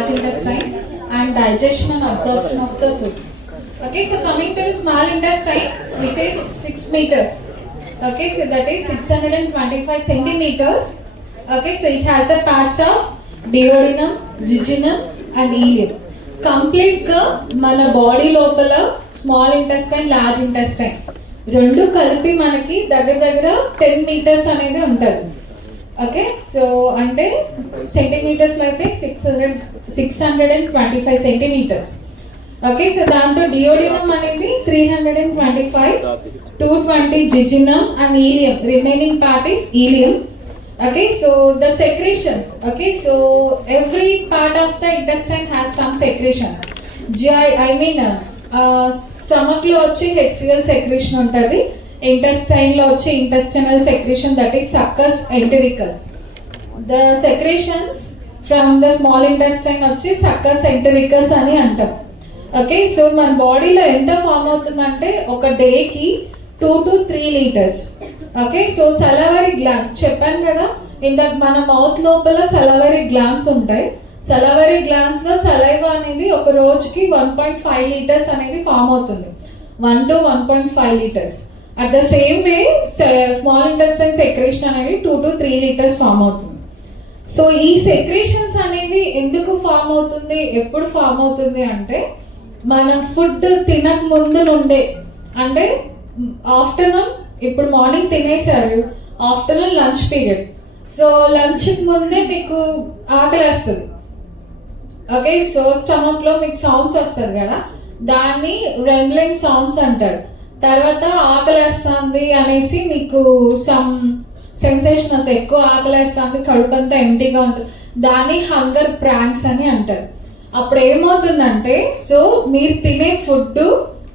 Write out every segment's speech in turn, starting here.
large intestine and digestion and absorption of the food. Okay, so coming to the small intestine, which is 6 meters. Okay, so that is 625 centimeters. Okay, so it has the parts of duodenum, jejunum and ileum. Complete గా మన body లోపల small intestine, large intestine రెండు కలిపి మనకి దగ్గర దగ్గర 10 metres అనేది ఉంటుంది. ఓకే, సో అంటే సెంటీమీటర్స్ లో అయితే 625 సెంటీమీటర్స్. ఓకే, సో దాంతో డియోడినం అనేది 325, 220 jejunum and ileum, remaining part is ileum. Okay, so the secretions. Okay, so every part of the intestine has some secretions. Stomach lo వచ్చి HCl secretion ఉంటుంది, intestine లో వచ్చి intestinal secretion, that is succus entericus. The secretions from the small intestine వచ్చి succus entericus అని అంటాం. Okay, so మన బాడీలో ఎంత ఫామ్ అవుతుందంటే ఒక డేకి 2 to 3 liters. Okay, so salivary glands చెప్పాను కదా ఇందాక, మన మౌత్ లోపల సలవరీ గ్లాండ్స్ ఉంటాయి. సలవరీ గ్లాండ్స్ లో సలైవా అనేది ఒక రోజుకి 1.5 లీటర్స్ అనేది ఫామ్ అవుతుంది, 1 to 1.5 litres. At the same way small intestine secretion అనేది 2 to 3 లీటర్స్ ఫామ్ అవుతుంది. సో ఈ సెక్రేషన్స్ అనేవి ఎందుకు ఫామ్ అవుతుంది, ఎప్పుడు ఫామ్ అవుతుంది అంటే మనం ఫుడ్ తినక ముందు నుండే, అంటే ఆఫ్టర్నూన్, ఇప్పుడు మార్నింగ్ తినేసారు, afternoon lunch period, so lunch ముందే మీకు ఆకలేస్తుంది. ఓకే, సో స్టమక్ లో మీకు సౌండ్స్ వస్తుంది కదా, దాన్ని రెమ్లింగ్ సౌండ్స్ అంటారు. తర్వాత ఆకలేస్తుంది అనేసి మీకు సమ్ సెన్సేషన్ వస్తుంది, ఎక్కువ ఆకలేస్తుంది, కడుపు అంతా ఎంటీగా ఉంటుంది, దాన్ని హంగర్ ప్రాంక్స్ అని అంటారు. అప్పుడు ఏమవుతుందంటే, సో మీరు తినే ఫుడ్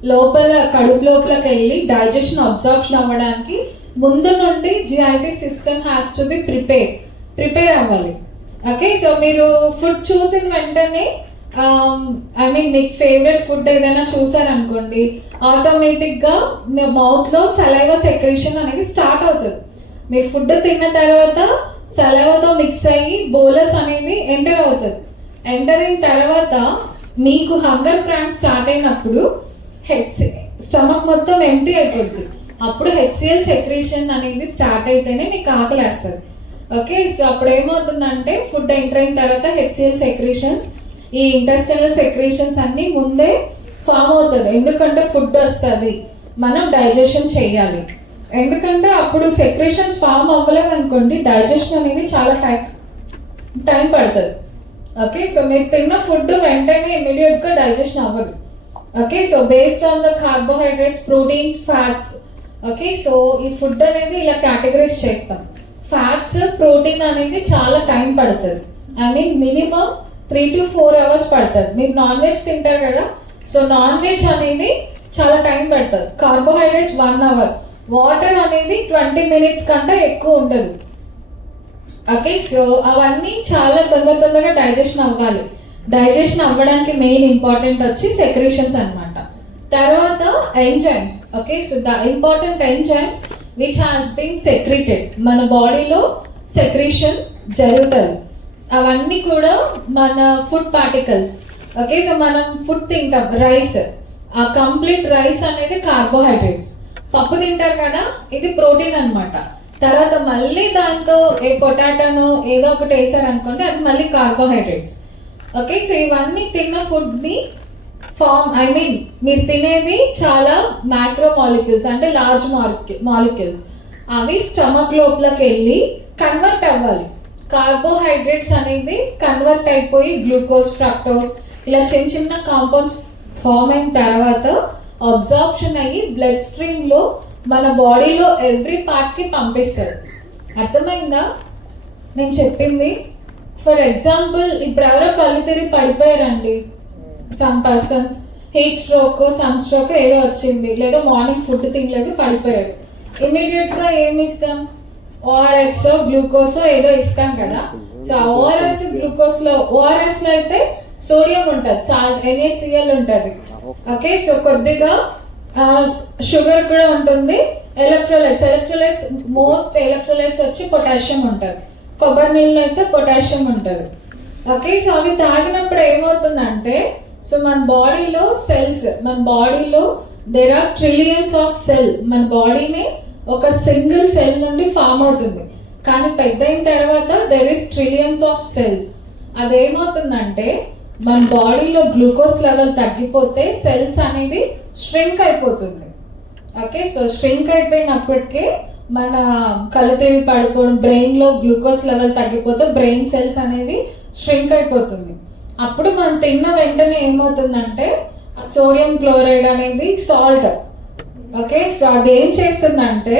లోపల కడుపు లోపలికి వెళ్ళి డైజెషన్ అబ్జార్ప్షన్ అవ్వడానికి ముందు నుండి GIT system has to be prepare అవ్వాలి. ఓకే, సో మీరు ఫుడ్ చూసిన వెంటనే మీకు ఫేవరెట్ ఫుడ్ ఏదైనా చూసారనుకోండి, ఆటోమేటిక్గా మీ మౌత్లో సలైవా సెక్రేషన్ అనేది స్టార్ట్ అవుతుంది. మీరు ఫుడ్ తిన్న తర్వాత సలైవాతో మిక్స్ అయ్యి బోలస్ అనేది ఎంటర్ అవుతుంది. ఎంటర్ అయిన తర్వాత మీకు హంగర్ ప్రాంక్ స్టార్ట్ అయినప్పుడు స్టమక్ మొత్తం ఎంటీ అయిపోద్ది, అప్పుడు HCl సెక్రేషన్ అనేది స్టార్ట్ అయితేనే మీకు ఆకలేస్తుంది. ఓకే, సో అప్పుడు ఏమవుతుందంటే ఫుడ్ ఎంటర్ అయిన తర్వాత HCl సెక్రేషన్స్, ఈ ఇంటెస్టినల్ సెక్రేషన్స్ అన్ని ముందే ఫామ్ అవుతుంది. ఎందుకంటే ఫుడ్ వస్తుంది, మనం డైజెషన్ చేయాలి. ఎందుకంటే అప్పుడు సెక్రేషన్స్ ఫామ్ అవ్వలేదు అనుకోండి, డైజెషన్ అనేది చాలా టైం పడుతుంది. ఓకే, సో మీరు తిన్న ఫుడ్ వెంటనే ఇమీడియట్గా డైజెషన్ అవ్వదు. Okay, so based on the carbohydrates, proteins, fats. Okay, so ఈ ఫుడ్ అనేది ఇలా కేటగరైజ్ చేస్తాం. ఫ్యాట్స్, ప్రోటీన్ అనేది చాలా టైం పడుతుంది, మినిమం 3 to 4 hours పడుతుంది. మీరు నాన్ వెజ్ తింటారు కదా, సో నాన్ వెజ్ అనేది చాలా టైం పడుతుంది. కార్బోహైడ్రేట్స్ 1 hour, వాటర్ అనేది 20 minutes కంటే ఎక్కువ ఉండదు. ఓకే, సో అవన్నీ చాలా తొందరగా డైజెషన్ అవ్వాలి. డైజెషన్ అవ్వడానికి మెయిన్ ఇంపార్టెంట్ వచ్చి సెక్రేషన్స్ అన్నమాట. తర్వాత enzymes. Okay, so the important enzymes which has been secreted, మన బాడీలో సెక్రేషన్ జరుగుతుంది. అవన్నీ కూడా మన ఫుడ్ పార్టికల్స్. ఓకే, సో మనం ఫుడ్ తింటాం, రైస్, ఆ కంప్లీట్ రైస్ అనేది కార్బోహైడ్రేట్స్. పప్పు తింటారు కదా, ఇది ప్రోటీన్ అన్నమాట. తర్వాత మళ్ళీ దాంతో పొటాటోనో ఏదో ఒకటి వేసారనుకోండి, అది మళ్ళీ కార్బోహైడ్రేట్స్. ఓకే, సో ఇవన్నీ తిన్న ఫుడ్ని మీరు తినేది చాలా మ్యాక్రో మాలిక్యూల్స్, అంటే లార్జ్ మాలిక్యూల్స్. అవి స్టమక్ లోపలికి వెళ్ళి కన్వర్ట్ అవ్వాలి. కార్బోహైడ్రేట్స్ అనేది కన్వర్ట్ అయిపోయి గ్లూకోజ్, ఫ్రక్టోస్ ఇలా చిన్న కాంపౌండ్స్ ఫామ్ అయిన తర్వాత అబ్జార్ప్షన్ అయ్యి బ్లడ్ స్ట్రీమ్లో మన బాడీలో ఎవ్రీ పార్ట్కి పంపిస్తారు. అర్థమైందా నేను చెప్పింది? ఫర్ ఎగ్జాంపుల్, ఇప్పుడు ఎవరో కళ్ళు తిరిగి పడిపోయారండి, some persons heat stroke, sun stroke ఏదో వచ్చింది, లేదా మార్నింగ్ ఫుడ్ తినలేదు, పడిపోయారు. ఇమీడియట్గా ఏమి ఇస్తాం? ఓఆర్ఎస్, గ్లూకోజ్ ఏదో ఇస్తాం కదా. సో ఓఆర్ఎస్, గ్లూకోజ్లో, ఓఆర్ఎస్లో అయితే సోడియం ఉంటుంది, NaCl ఉంటుంది. ఓకే, సో కొద్దిగా షుగర్ కూడా ఉంటుంది. ఎలక్ట్రోలైట్స్ మోస్ట్ ఎలక్ట్రోలైట్స్ వచ్చి పొటాషియం ఉంటుంది. కొబ్బరి నీళ్ళు అయితే పొటాషియం ఉంటుంది. ఓకే, సో అవి తాగినప్పుడు ఏమవుతుందంటే, సో మన బాడీలో సెల్స్, మన బాడీలో there are trillions of cell, మన బాడీని ఒక సింగిల్ సెల్ నుండి ఫామ్ అవుతుంది. కానీ పెద్ద అయిన తర్వాత there is trillions of cells. అదేమవుతుందంటే మన బాడీలో గ్లూకోజ్ లెవెల్ తగ్గిపోతే సెల్స్ అనేది ష్రింక్ అయిపోతుంది. ఓకే, సో ష్రింక్ అయిపోయినప్పటికే మన కళ్ళు తిరిగి పడిపోవడం, బ్రెయిన్లో గ్లూకోజ్ లెవెల్ తగ్గిపోతే బ్రెయిన్ సెల్స్ అనేవి ష్రింక్ అయిపోతుంది. అప్పుడు మనం తిన్న వెంటనే ఏమవుతుందంటే సోడియం క్లోరైడ్ అనేది సాల్ట్. ఓకే, సో అది ఏం చేస్తుందంటే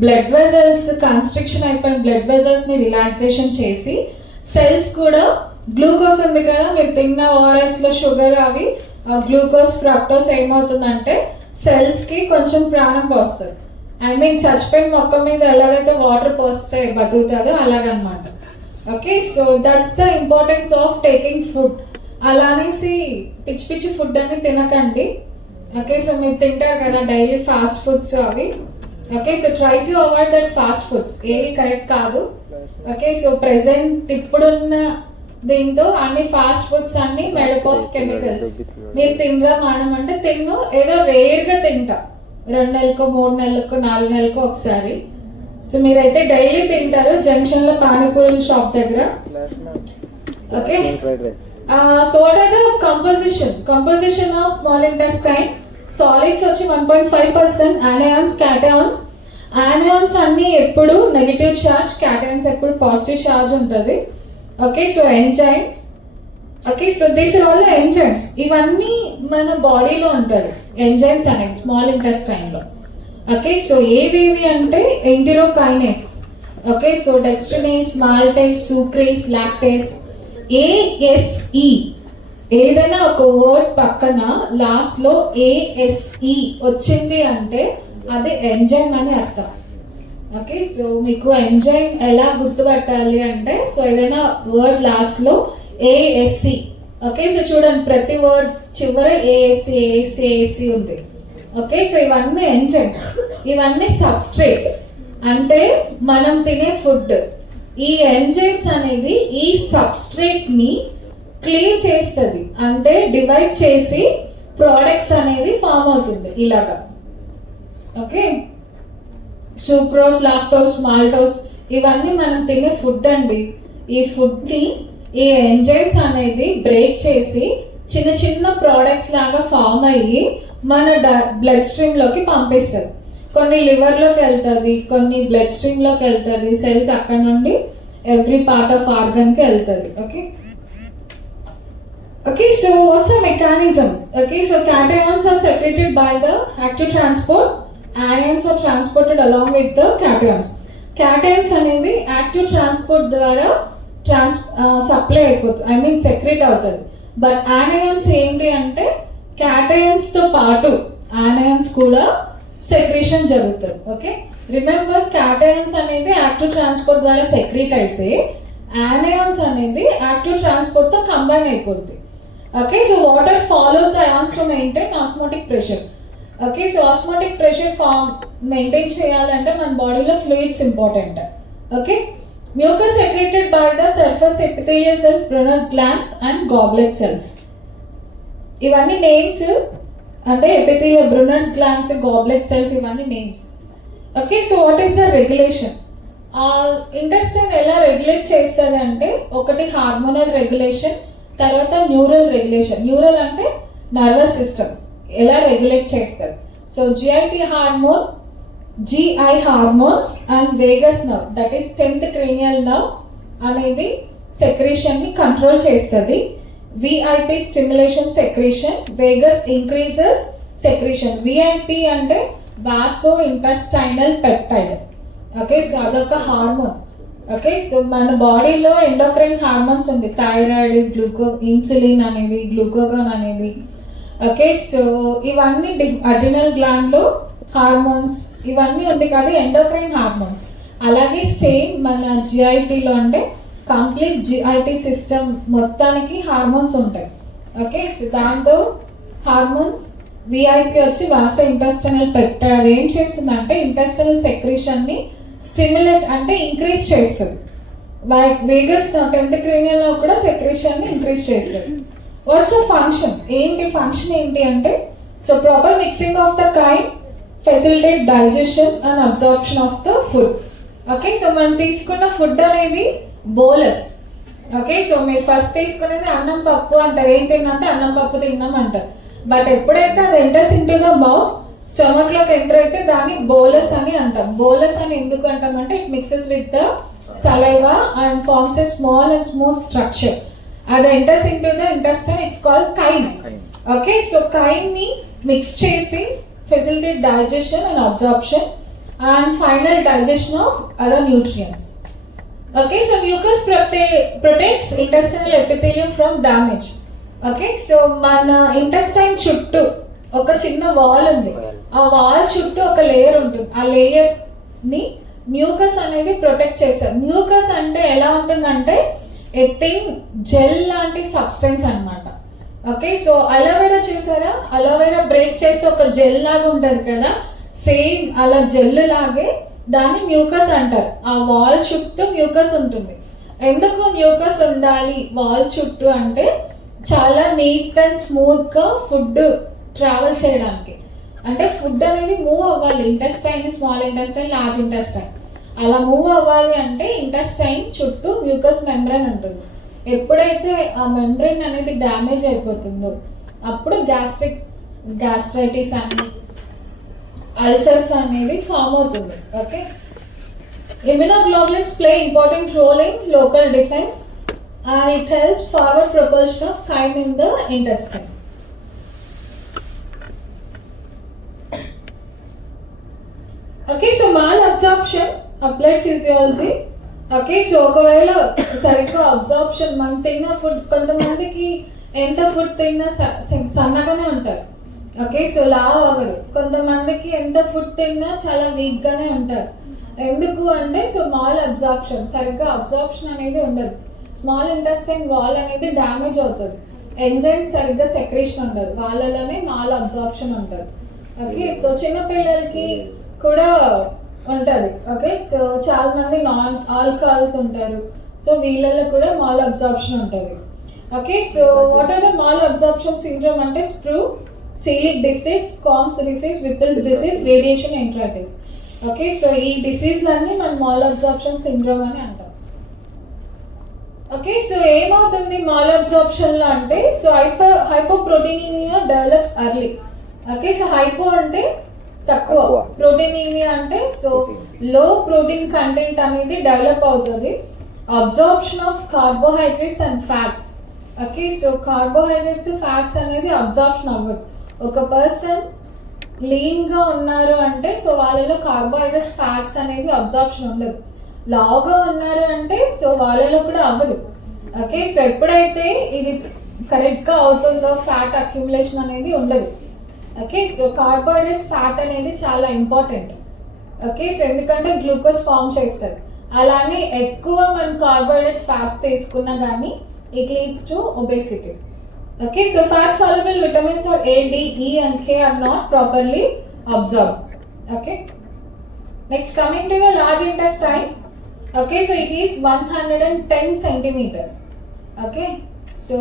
బ్లడ్ వెజల్స్ కన్స్ట్రిక్షన్ అయిపోయిన బ్లడ్ వెజల్స్ని రిలాక్సేషన్ చేసి సెల్స్ కూడా గ్లూకోజ్ ఉంది కదా, మీరు తిన్న ఓఆర్ఎస్లో షుగర్ అవి గ్లూకోజ్ ఫ్రక్టోస్ ఏమవుతుందంటే సెల్స్కి కొంచెం ప్రాణం పోస్తుంది. ఐ మీన్ చచ్చిపోయిన మొక్క మీద ఎలాగైతే వాటర్ పోస్తే బతుకుతుందో అలాగనమాట. Okay, so that's the importance of taking food. అలా అనేసి పిచ్చి పిచ్చి ఫుడ్ అని తినకండి. ఓకే, సో మీరు తింటారు కదా డైలీ ఫాస్ట్ ఫుడ్స్ అవి. Okay, so try to avoid that fast foods, ఏవి కరెక్ట్ కాదు. ఓకే, సో ప్రెసెంట్ ఇప్పుడున్న దీంతో అన్ని ఫాస్ట్ ఫుడ్స్ అన్ని మేడప్ ఆఫ్ కెమికల్స్. మీరు తినరా మానం అంటే తిన్ను, ఏదో రేర్గా తింటా, 2 నెలలకు 3 నెలలకు 4 నెలలకు ఒకసారి. సో మీరైతే డైలీ తింటారు జంక్షన్ లో పానీపూరి షాప్ దగ్గర. Okay, so what are the composition of small intestine? Solids వచ్చి 1.5%, anions, cations. Anions అన్ని ఎప్పుడు నెగిటివ్ చార్జ్, cations ఎప్పుడు పాజిటివ్ చార్జ్ ఉంటుంది. Okay, so enzymes. Okay, so these are all the enzymes. ఇవన్నీ మన బాడీలో ఉంటుంది ఎంజైమ్స్ అనేది స్మాల్ ఇంటెస్టైన్లో. ఓకే, సో ఏవేవి అంటే enterokinase. Okay, so dextrinase, maltase, sucrase, lactase. ASE ఏదైనా ఒక వర్డ్ పక్కన లాస్ట్లో ఏఎస్ఈ వచ్చింది అంటే అది ఎంజైమ్ అని అర్థం. ఓకే, సో మీకు ఎంజైమ్ ఎలా గుర్తుపట్టాలి అంటే, సో ఏదైనా వర్డ్ లాస్ట్లో ఏఎస్సి. ఓకే, సో చూడండి ప్రతి వర్డ్ చివర ఏఎస్సి ఏఎస్సి ఏఎస్సి ఉంది. ఓకే, సో ఇవన్నీ ఎంజైమ్స్, ఇవన్నీ సబ్స్ట్రేట్ అంటే మనం తినే ఫుడ్. ఈ ఎంజైమ్స్ అనేది ఈ సబ్స్ట్రేట్ని క్లీవ్ చేస్తుంది, అంటే డివైడ్ చేసి ప్రోడక్ట్స్ అనేది ఫామ్ అవుతుంది ఇలాగా. ఓకే, సూక్రోస్, లాక్టోస్, మాల్టోస్ ఇవన్నీ మనం తినే ఫుడ్ అండి. ఈ ఫుడ్ని ఈ ఎంజైమ్స్ అనేది బ్రేక్ చేసి చిన్న చిన్న ప్రోడక్ట్స్ లాగా ఫామ్ అయ్యి మన బ్లడ్ స్ట్రీమ్లోకి పంపిస్తుంది. కొన్ని లివర్లోకి వెళ్తుంది, కొన్ని బ్లడ్ స్ట్రీమ్లోకి వెళ్తుంది, సెల్స్ అక్కడ నుండి ఎవ్రీ పార్ట్ ఆఫ్ ఆర్గన్కి వెళ్తుంది. Okay, okay, so what's the mechanism? Okay, so cations are secreted by the active transport, anions are transported along with the cations. Cations అనేది యాక్టివ్ ట్రాన్స్పోర్ట్ ద్వారా సప్లై అయిపోతుంది, I mean secret అవుతుంది. But onions ఏంటి అంటే క్యాటయన్స్తో పాటు onions కూడా secretion జరుగుతుంది. Okay, remember క్యాటయన్స్ అనేది యాక్టివ్ ట్రాన్స్పోర్ట్ ద్వారా సెక్రెట్ అయితే ఆనియన్స్ అనేది యాక్టివ్ ట్రాన్స్పోర్ట్తో కంబైన్ అయిపోద్ది. Okay, so water follows the ions to maintain osmotic pressure. Okay, so osmotic pressure maintain cheyalante మన బాడీలో fluids important. Okay, mucus secreted by the surface epithelial cells, Brunner's glands and goblet cells. ఇవన్నీ names అంటే epithelial, బ్రునర్స్ glands, goblet cells ఇవన్నీ names. Okay, so what is the regulation? Intestine ఎలా regulate చేస్తుంది అంటే ఒకటి hormonal regulation, తర్వాత neural regulation. Neural అంటే nervous system ఎలా రెగ్యులేట్ చేస్తుంది. So GIT hormone, GI hormones and Vegas nerve, that is 10th cranial nerve అనేది సెక్రేషన్ని కంట్రోల్ చేస్తుంది. VIP stimulation secretion, Vegas increases secretion. VIP అంటే వాసో ఇంటెస్టైనల్ పెప్టైడ్. ఓకే, సో అదొక hormone. Okay, so మన బాడీలో endocrine hormones ఉంది, thyroid, insulin అనేది, glucagon అనేది. Okay, so ఇవన్నీ అడ్రినల్ గ్లాండ్లో హార్మోన్స్ ఇవన్నీ ఉంది కదా ఎండోక్రైన్ హార్మోన్స్. అలాగే సేమ్ మన జిఐటీలో అంటే కంప్లీట్ జిఐటీ సిస్టమ్ మొత్తానికి హార్మోన్స్ ఉంటాయి. ఓకే, సో దాంతో హార్మోన్స్ విఐపి వచ్చి వాసో ఇంటెస్టైనల్ పెప్టైడ్ ఏం చేస్తుందంటే ఇంటెస్టైనల్ సెక్రేషన్ని స్టిమ్యులేట్ అంటే ఇంక్రీజ్ చేస్తుంది. వేగస్ 10th cranial లో కూడా సెక్రేషన్ ని ఇంక్రీజ్ చేస్తారు. What's the function? ఫంక్షన్ ఏంటి అంటే, so proper mixing of the kind facilitate digestion and absorption of the food. Okay, so మనం తీసుకున్న ఫుడ్ అనేది బోలస్. ఓకే, సో మీరు ఫస్ట్ తీసుకునేది అన్నం పప్పు అంటారు. ఏం తిన్నంటే అన్నం పప్పు తిన్నాం అంటారు. బట్ ఎప్పుడైతే అది enters into the mouth, stomach లోకి ఎంటర్ అయితే దాన్ని బోలస్ అని అంటాం. బోలస్ అని ఎందుకు అంటామంటే it mixes with the saliva and forms a small and smooth structure. As it enters into the intestine, it's called chyme. Okay, so chyme ni mix chesi facilitate digestion and absorption and final digestion of other nutrients. Okay, so mucus protects intestinal epithelium from damage. Okay, so mana intestine chuttu oka chinna wall undi. Aa wall chuttu oka layer untundi. Aa layer ni mucus అనేది protect చేస్తారు. Mucus అంటే ఎలా ఉంటుందంటే a thin gel లాంటి substance అనమాట. Okay, so aloe vera చేసారా, aloe vera break చేసి ఒక జెల్ లాగా ఉంటుంది కదా, సేమ్ అలా జెల్ లాగే దాన్ని మ్యూకస్ అంటారు. ఆ వాల్ చుట్టూ మ్యూకస్ ఉంటుంది. ఎందుకు మ్యూకస్ ఉండాలి వాల్ చుట్టూ అంటే చాలా నీట్ అండ్ స్మూత్గా ఫుడ్ ట్రావెల్ చేయడానికి. అంటే ఫుడ్ అనేది మూవ్ అవ్వాలి. Intestine, small intestine, large intestine అలా మూవ్ అవ్వాలి అంటే ఇంటెస్టైన్ చుట్టూ మ్యూకస్ మెంబ్రెయిన్ ఉంటుంది. ఎప్పుడైతే ఆ మెంబ్రెయిన్ అనేది డ్యామేజ్ అయిపోతుందో అప్పుడు గ్యాస్ట్రైటిస్ అని, అల్సర్స్ అనేది ఫామ్ అవుతుంది. Okay, immunoglobulins play important role in local defence and it helps forward propulsion of chyme in the intestine. Okay, so malabsorption, applied physiology. Okay, so ఒకవేళ సరిగ్గా absorption, మనం తిన్న food, కొంతమందికి ఎంత food తిన్నా సన్నగానే ఉంటారు. ఓకే, సో లావ్ అవ్వరు. కొంతమందికి ఎంత ఫుడ్ తిన్నా చాలా వీక్గానే ఉంటారు. ఎందుకు అంటే సో మాల్ అబ్జార్ప్షన్, సరిగ్గా అబ్జార్ప్షన్ అనేది ఉండదు. స్మాల్ ఇంటెస్టైన్ వాల్ అనేది డ్యామేజ్ అవుతుంది. ఎంజైమ్స్ సరిగ్గా సెక్రేషన్ ఉండదు, వాళ్ళలోనే మాల్ అబ్జార్ప్షన్ ఉంటుంది. ఓకే, సో చిన్నపిల్లలకి కూడా ఉంటుంది. ఓకే, సో చాలా మంది నాన్ ఆల్కహాల్స్ ఉంటారు. సో వీళ్ళల్లో కూడా మాల్ అబ్జార్ప్షన్ ఉంటుంది. Okay, so what are the malabsorption syndrome అంటే sprue, celiac disease, Combs disease, Whipple's disease, radiation enteritis. Okay, so ఈ డిసీజ్లన్నీ మనం మాల్ అబ్జార్ప్షన్ సిండ్రోమ్ అని అంటాం. ఓకే, సో ఏమవుతుంది మాల్ అబ్జార్ప్షన్లో అంటే, so hypoproteinemia develops early. Okay, so hypo అంటే తక్కువ, ప్రోటీనిమియా అంటే సో లో ప్రోటీన్ కంటెంట్ అనేది డెవలప్ అవుతుంది. Absorption of carbohydrates and fats. Okay, so carbohydrates, fats అనేది అబ్జార్ప్షన్ అవ్వదు. ఒక పర్సన్ లీన్గా ఉన్నారు అంటే సో వాళ్ళలో కార్బోహైడ్రేట్స్, ఫ్యాట్స్ అనేది అబ్జార్ప్షన్ ఉండదు. లావుగా ఉన్నారు అంటే సో వాళ్ళలో కూడా అవ్వదు. ఓకే, సో ఎప్పుడైతే ఇది కరెక్ట్గా అవుతుందో ఫ్యాట్ అక్యుములేషన్ అనేది ఉండదు. ఓకే, సో కార్బోహైడ్రేట్స్, ఫ్యాట్ అనేది చాలా ఇంపార్టెంట్. ఓకే, సో ఎందుకంటే గ్లూకోజ్ ఫామ్ చేస్తారు. అలానే ఎక్కువ మనం కార్బోహైడ్రేట్స్, ఫ్యాట్స్ తీసుకున్నా కానీ it leads to obesity. Okay, so fat soluble vitamins are A, D, E and K are not properly absorbed. Okay, next coming to the large intestine. Okay, so it is 110 centimeters. Okay, so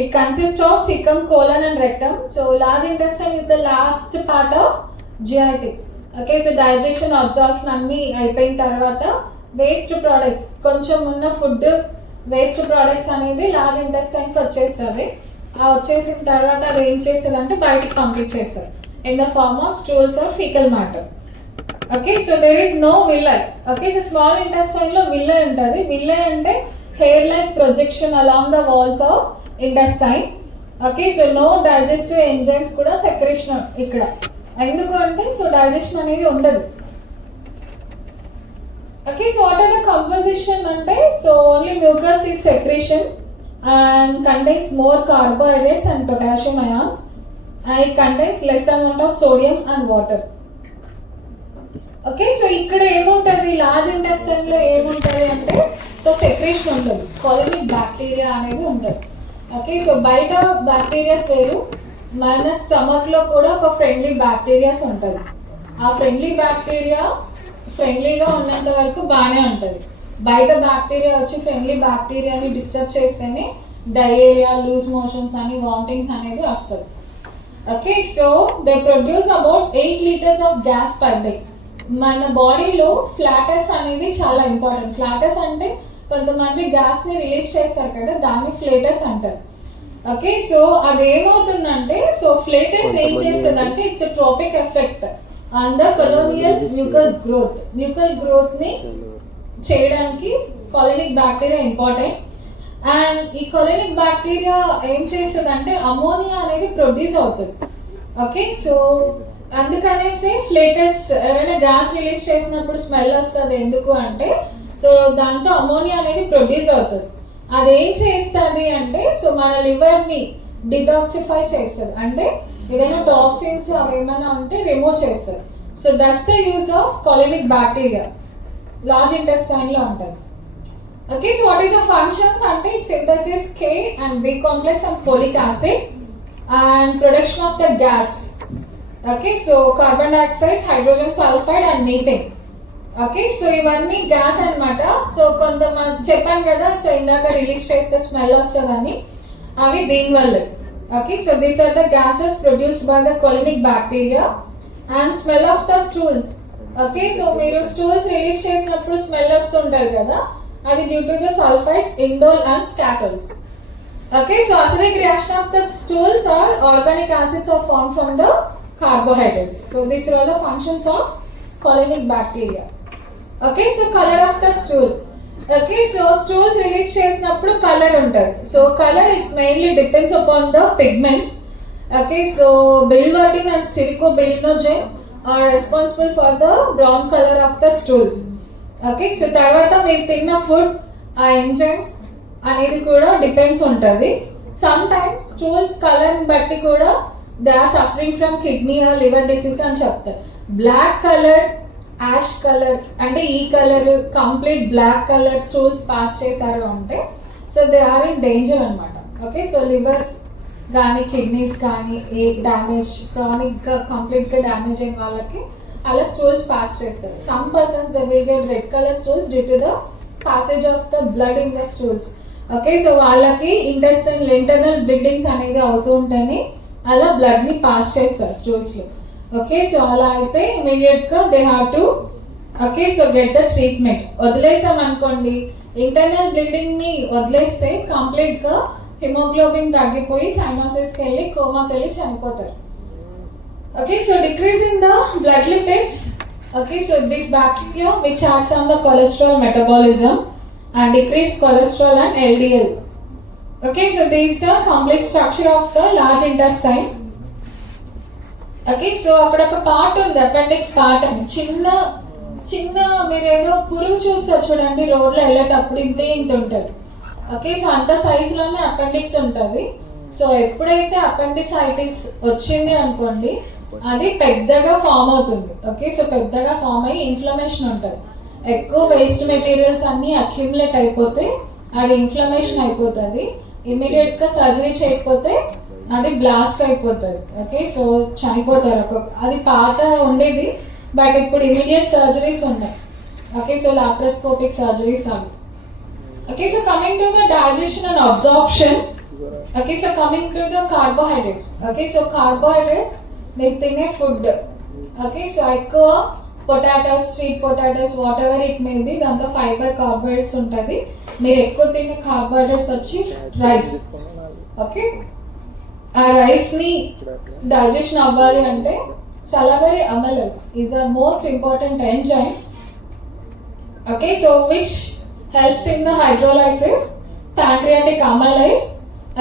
it consists of cecum, colon and rectum. So large intestine is the last part of GI. Okay, so digestion, absorption అన్ని అయిపోయిన తర్వాత waste products, కొంచెం ఉన్న food waste products అనేది large ఇంటెస్టైన్కి వచ్చేస్తుంది. ఆ వచ్చేసిన తర్వాత అది ఏం చేస్తుందంటే బయటికి పంపించేస్తారు in the form of stools or faecal matter. Okay, so there is no villi. Okay, so small ఇంటెస్టైన్లో విల్లై ఉంటుంది. విల్లై అంటే hair like projection along the walls of intestine. Okay, so no digestive enzymes కూడా secretion ఇక్కడ. ఎందుకు అంటే so digestion అనేది ఉండదు. Okay, so what are the composition అంటే so only mucus is secretion and contains more carbohydrates and potassium ions, and it contains less amount of sodium and water. Okay, so ikkada emuntadi large intestine lo emuntadi ante so secretion undadu, colonic bacteria anedi undadu. Okay, so baita bacteria veru, mana stomach lo kuda oka friendly bacteria untadi. Aa friendly bacteria friendly ga unnanta varaku baane untadi. బయట bacteria వచ్చి friendly బ్యాక్టీరియాని disturb చేస్తేనే diarrhoea, loose motions అని, vomitings అనేది వస్తుంది. Okay, so they produce about 8 liters of gas per day. మన బాడీలో flatus అనేది చాలా ఇంపార్టెంట్. ఫ్లాటస్ అంటే కొంతమంది గ్యాస్ని రిలీజ్ చేస్తారు కదా, దాన్ని ఫ్లేటస్ అంటారు. ఓకే, సో అది ఏమవుతుందంటే, సో ఫ్లేటస్ ఏం చేస్తుందంటే its trophic effect on the colonial mucus growth. మ్యూకల్ గ్రోత్ని చేయడానికి కొలోనిక్ బ్యాక్టీరియా ఇంపార్టెంట్. అండ్ ఈ కొలోనిక్ బ్యాక్టీరియా ఏం చేస్తుందంటే అమోనియా అనేది ప్రొడ్యూస్ అవుతుంది. ఓకే, సో అందుకనేసి ఫ్లేటస్ ఎవరైనా గ్యాస్ రిలీజ్ చేసినప్పుడు స్మెల్ వస్తుంది. ఎందుకు అంటే, సో దాంతో అమోనియా అనేది ప్రొడ్యూస్ అవుతుంది. అదేం చేస్తుంది అంటే, సో మన లివర్ని డిటాక్సిఫై చేస్తుంది. అంటే ఏదైనా టాక్సిన్స్ అవి ఏమైనా ఉంటే రిమూవ్ చేస్తారు. So that's the use of colonic bacteria. Large ఇంటెస్టైన్లో ఉంటుంది. Okay, so what is the functions అంటే it synthesis K and B complex and folic acid and production of the gas. Okay, so carbon dioxide, hydrogen sulfide and methane. Okay, so ఇవన్నీ gas అన్నమాట. So కొంతమంది చెప్పాను కదా, so ఇందాక release చేస్తే smell వస్తుందని, అవి దీనివల్ల. Okay, so these are the gases produced by the colonic bacteria. And smell of the stools. Okay, so మీరు స్టూల్స్ రిలీజ్ చేసినప్పుడు స్మెల్ వస్తుంటారు కదా, అది due to the sulphides, indole and skatoles. Okay, so acidic reaction of the stools or organic acids are formed from the carbohydrates. So these are all the functions of colonic bacteria. Okay, so color of the stool. Okay, so stools release చేసినప్పుడు colour ఉంటుంది. So colour it's mainly depends upon the pigments. Okay, so biliverdin and stericobalaenogen are responsible for the brown color of the stools. Okay, so తర్వాత మీరు తిన్న food, ఆ enzymes అనేది కూడా depends ఉంటుంది. Some times stools కలర్ని బట్టి కూడా they are suffering from kidney or liver disease అని చెప్తారు. బ్లాక్ కలర్, యాష్ కలర్ అంటే ఈ colour, complete black colour stools pass చేశారు అంటే so they are in danger అనమాట. ఓకే, సో లివర్ కానీ కిడ్నీస్ కానీ ఏ డ్యామేజ్, క్రానిక్గా కంప్లీట్గా డ్యామేజ్ అయిన వాళ్ళకి అలా స్టూల్స్ పాస్ చేస్తారు. Some persons they will get red colour stools due to the passage of the blood in the stools. Okay, so వాళ్ళకి ఇంటర్నల్ బ్లీడింగ్స్ అనేది అవుతూ ఉంటేనే అలా బ్లడ్ని పాస్ చేస్తారు స్టూల్స్లో. ఓకే, సో అలా అయితే ఇమీడియట్గా they have to okay so get the treatment. వదిలేసాం అనుకోండి, ఇంటర్నల్ బ్లీడింగ్ని వదిలేస్తే కంప్లీట్గా హిమోగ్లోబిన్ తగ్గిపోయి సైనోసిస్కి వెళ్ళి కోమాకి వెళ్ళి చనిపోతారు. Okay, so decreasing the blood lipids. Okay, so these bacteria which acts on the cholesterol metabolism and decrease cholesterol and LDL. Okay, so this is the complete structure of the large intestine. Okay, so అక్కడ ఒక part ఉంది, appendix part అని. చిన్న మీరు ఏదో పురుగు చూస్తారు చూడండి, రోడ్లో వెళ్ళేటప్పుడు ఇంత ఉంటుంది. ఓకే, సో అంత సైజులోనే అపెండిక్స్ ఉంటుంది. సో ఎప్పుడైతే అపెండిసైటిస్ వచ్చింది అనుకోండి, అది పెద్దగా ఫామ్ అవుతుంది. ఓకే, సో పెద్దగా ఫామ్ అయ్యి ఇన్ఫ్లమేషన్ ఉంటుంది. ఎక్కువ వేస్ట్ మెటీరియల్స్ అన్నీ అక్యుములేట్ అయిపోతే అది ఇన్ఫ్లమేషన్ అయిపోతుంది. ఇమీడియట్గా సర్జరీ చేయకపోతే అది బ్లాస్ట్ అయిపోతుంది. ఓకే, సో చనిపోతారు. అది పాత ఉండేది, బట్ ఇప్పుడు ఇమీడియట్ సర్జరీస్ ఉన్నాయి. ఓకే, సో లాప్రోస్కోపిక్ సర్జరీస్ అవి. Okay, so coming to the digestion and absorption. Okay, so coming to the carbohydrates. Okay, so carbohydrates మీరు తినే ఫుడ్. ఓకే, సో ఎక్కువ potatoes, sweet potatoes, what ever it may be, దాంతో fibre carbohydrates ఉంటుంది. మీరు ఎక్కువ తినే carbohydrates వచ్చి rice. Okay, ఆ రైస్ని డైజెషన్ అవ్వాలి అంటే salivary amylase is the most important enzyme. Okay, so which helps in the hydrolysis. Pancreatic amylase.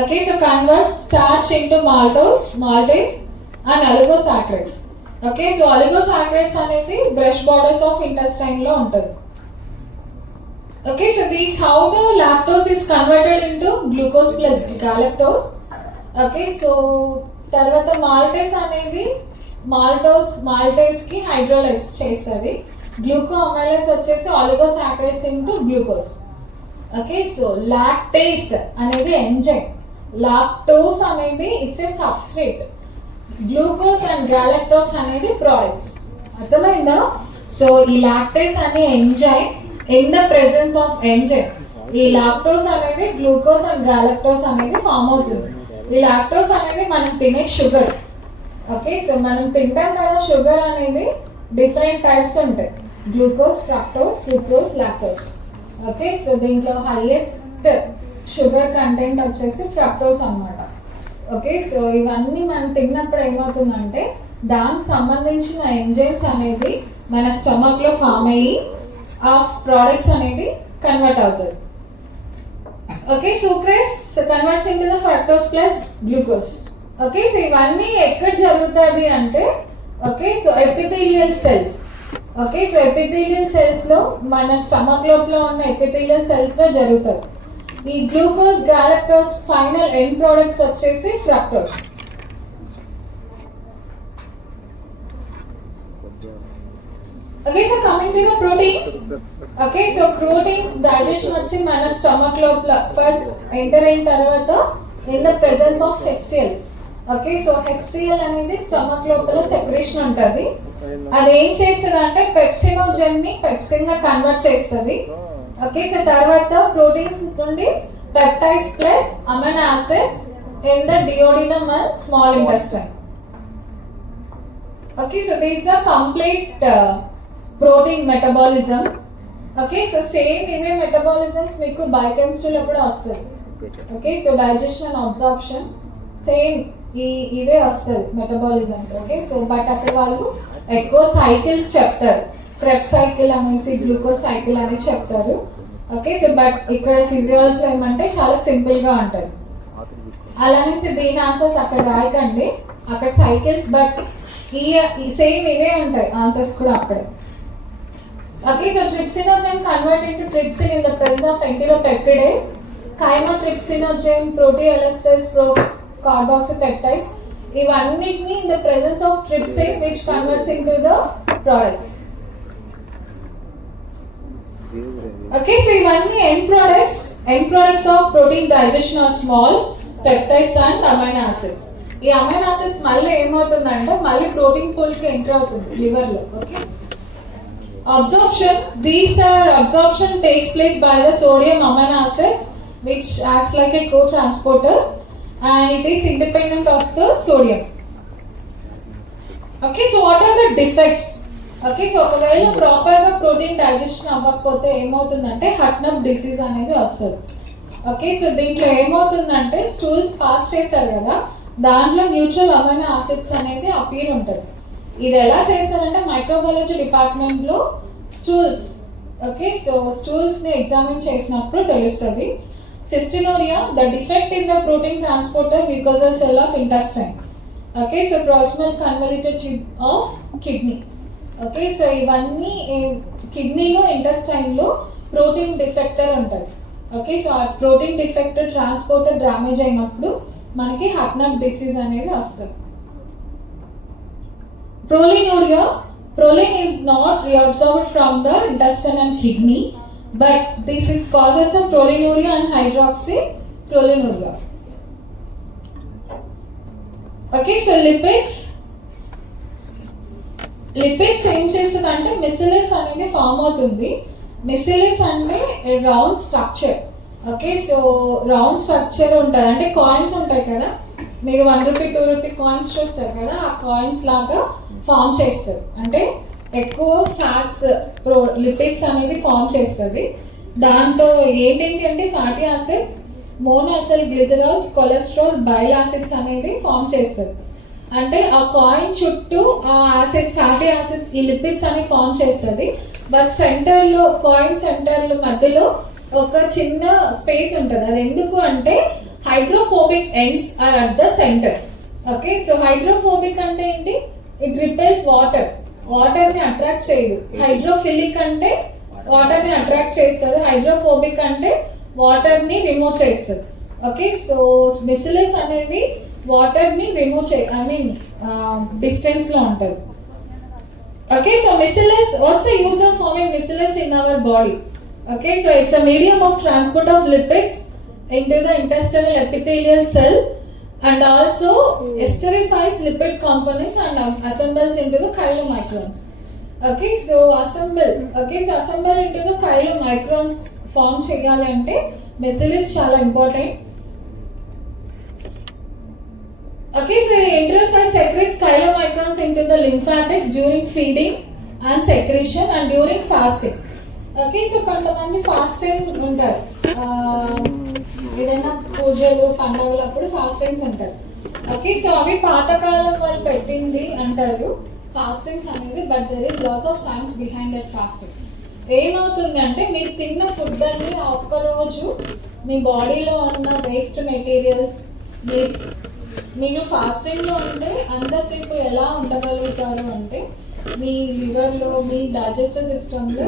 Okay, so converts starch into maltase and oligosaccharides. Okay, so oligosaccharides అనేది brush borders of intestine లో ఉంటుంది. Okay, so these how the lactose is converted into glucose plus galactose. Okay, so తర్వాత maltase అనేది మాల్టేస్ కి hydrolyse చేస్తుంది. Glucoamylase వచ్చేసి oligosaccharides into glucose. Okay, so lactase అనేది enzyme, lactose అనేది it's a substrate, glucose and galactose అనేది products. అర్థమైందా? So ఈ లాక్టేస్ అనే enzyme in the presence of enzyme. ఈ లాక్టోస్ అనేది గ్లూకోజ్ అండ్ గాలక్టోస్ అనేది ఫామ్ అవుతుంది. ఈ లాక్టోస్ అనేది మనం తినే షుగర్. ఓకే, సో మనం తింటాం కదా షుగర్ అనేది డిఫరెంట్ టైప్స్ ఉంటాయి, glucose, fructose, sucrose, lactose. Okay, so దీంట్లో హైయెస్ట్ షుగర్ కంటెంట్ వచ్చేసి ఫ్రక్టోస్ అన్నమాట. ఓకే, సో ఇవన్నీ మనం తిన్నప్పుడు ఏమవుతుందంటే దానికి సంబంధించిన ఎంజైమ్స్ అనేది మన స్టమక్లో ఫామ్ అయ్యి ఆ ప్రోడక్ట్స్ అనేది కన్వర్ట్ అవుతుంది. Okay, sucrase converts into the fructose plus glucose. Okay, so ఇవన్నీ ఎక్కడ జరుగుతుంది అంటే okay, so epithelial cells. Okay, so epithelial సెల్స్లో మన స్టమక్ లోపల ఉన్న ఎపిథీలియల్ సెల్స్లో జరుగుతుంది. ఈ glucose, galactose final end products వచ్చేసి fructose. Okay, so coming to the proteins. Okay, so proteins digestion వచ్చి మన స్టమక్ లోపల ఫస్ట్ ఎంటర్ అయిన తర్వాత in the presence of HCl. Okay, so HCl అనేది స్టమక్ లోపల సెక్రేషన్ ఉంటుంది. అది ఏం చేస్తుంది అంటే పెప్సినోజెన్ ని పెప్సిన్ గా కన్వర్ట్ చేస్తుంది. ఓకే, సో తర్వాత ప్రోటీన్స్ నుండి peptides plus amino acids in the duodenum and small intestine. Okay, so this the complete protein metabolism. Okay, so same ఇవే మెటబాలిజమ్స్ మీకు బయోకెమిస్ట్రీలో కూడా వస్తాయి. Okay, so digestion and absorption same ఇవే వస్తాయి metabolisms. Okay, so but అక్కడ వాళ్ళు ఎక్కువ cycles చెప్తారు, ప్రెప్ సైకిల్ అనేసి, గ్లూకోజ్ సైకిల్ అనేది చెప్తారు. ఓకే, సో బట్ ఇక్కడ ఫిజియాలజీలో ఏమంటే చాలా సింపుల్గా ఉంటుంది. అలానేసి దీని ఆన్సర్స్ అక్కడ రాయకండి, అక్కడ సైకిల్స్, బట్ ఈ సేమ్ ఇవే ఉంటాయి ఆన్సర్స్ కూడా అక్కడే. Okay, so trypsinogen convert into trypsin in the presence of enteropeptidase, chymotrypsinogen, proteoelastase, carboxypeptides. ఇవన్నిటిని in the presence of trypsin which converts into the products. Okay, so ఇవన్నీ end products of protein digestion are small peptides and amino acids. ఈ amino acids మళ్ళీ ఏమవుతుందంటే మళ్ళీ protein పూల్కి enter అవుతుంది లివర్లో. Okay, absorption, absorption takes place by the sodium amino acids which acts like a co-transporters and it is independent of the sodium. Okay, so what are the defects? Okay, so ఒకవేళ ప్రాపర్గా protein digestion అవ్వకపోతే ఏమవుతుందంటే హట్నప్ disease అనేది వస్తుంది. Okay, so దీంట్లో ఏమవుతుందంటే stools pass చేస్తారు కదా, దాంట్లో న్యూట్రల్ అమైనో యాసిడ్స్ అనేది అపీర్ ఉంటుంది. ఇది ఎలా చేస్తారంటే మైక్రోబయాలజీ డిపార్ట్మెంట్లో స్టూల్స్. ఓకే, సో స్టూల్స్ని ఎగ్జామిన్ చేసినప్పుడు తెలుస్తుంది. Cystinuria, the defect in the protein transporter mucosal cell of intestine. Okay, so proximal convoluted tube of kidney. Okay, so ఇవన్నీ కిడ్నీలో ఇంటెస్టైన్లో ప్రోటీన్ డిఫెక్టర్ ఉంటుంది. ఓకే, సో ఆ ప్రోటీన్ డిఫెక్టర్ ట్రాన్స్పోర్టర్ డ్యామేజ్ అయినప్పుడు మనకి హట్నప్ డిసీజ్ అనేది వస్తుంది. Prolinuria, proline is not reabsorbed from the intestine and kidney, but this is causes of prolinuria and hydroxyprolinuria. Okay, so lipids ఏం చేస్తుందంటే మిసిలిస్ అనేది ఫామ్ అవుతుంది. మిసిలిస్ అంటే round structure. Okay, so round structure ఉంటుంది, అంటే కాయిన్స్ ఉంటాయి కదా, మీరు 1 రూపీ 2 రూపీ కాయిన్స్ చూస్తారు కదా, ఆ కాయిన్స్ లాగా ఫామ్ చేస్తారు. అంటే ఎక్కువ ఫ్యాట్స్ లిపిడ్స్ అనేది ఫామ్ చేస్తుంది. దాంతో ఏంటేంటి అంటే fatty acids, monoacyl glycerols, cholesterol, bile acids అనేది ఫామ్ చేస్తుంది. అంటే ఆ కాయిన్ చుట్టూ ఆ యాసిడ్స్, ఫ్యాటీ యాసిడ్స్, ఈ లిపిడ్స్ అని ఫామ్ చేస్తుంది. బట్ సెంటర్లో, కాయిన్ సెంటర్లో మధ్యలో ఒక చిన్న స్పేస్ ఉంటుంది. అది ఎందుకు అంటే hydrophobic ends are at the centre. Okay, so hydrophobic అంటే ఏంటి? ఇట్ రిపెల్స్ వాటర్ని అట్రాక్ట్ చేయదు. హైడ్రోఫిలిక్ అంటే వాటర్ని అట్రాక్ట్ చేస్తుంది, హైడ్రోఫోబిక్ అంటే వాటర్ని రిమూవ్ చేస్తుంది. ఓకే, సో మిసిలిస్ అనేది వాటర్ని రిమూవ్ డిస్టెన్స్లో ఉంటుంది. Okay, so micelles, what's the use of forming micelles in our body? Okay, so it's a medium of transport of lipids into the intestinal epithelial cell and also esterifies lipid components and assembles into the chylomicrons. Okay so assemble into the chylomicrons form చేయాలి అంటే micelles చాలా important. Okay, so enterocyte secretes chylomicrons into the lymphatics during feeding and secretion and during fasting. Okay, so కొంతమంది fasting ఉంటారు, ఏదైనా పూజలు పండుగలు అప్పుడు fastings ఉంటారు. ఓకే సో అవి పాతకాలం వాళ్ళు పెట్టింది అంటారు ఫాస్టింగ్స్ అనేది, but there is lots of science behind that fasting. ఏమవుతుంది అంటే మీరు తిన్న ఫుడ్ అన్ని ఒక్కరోజు మీ బాడీలో ఉన్న వేస్ట్ మెటీరియల్స్ మీరు ఫాస్టింగ్లో ఉంటే అంతసేపు ఎలా ఉండగలుగుతారు అంటే మీ లివర్లో మీ డైజెస్టివ్ సిస్టంలో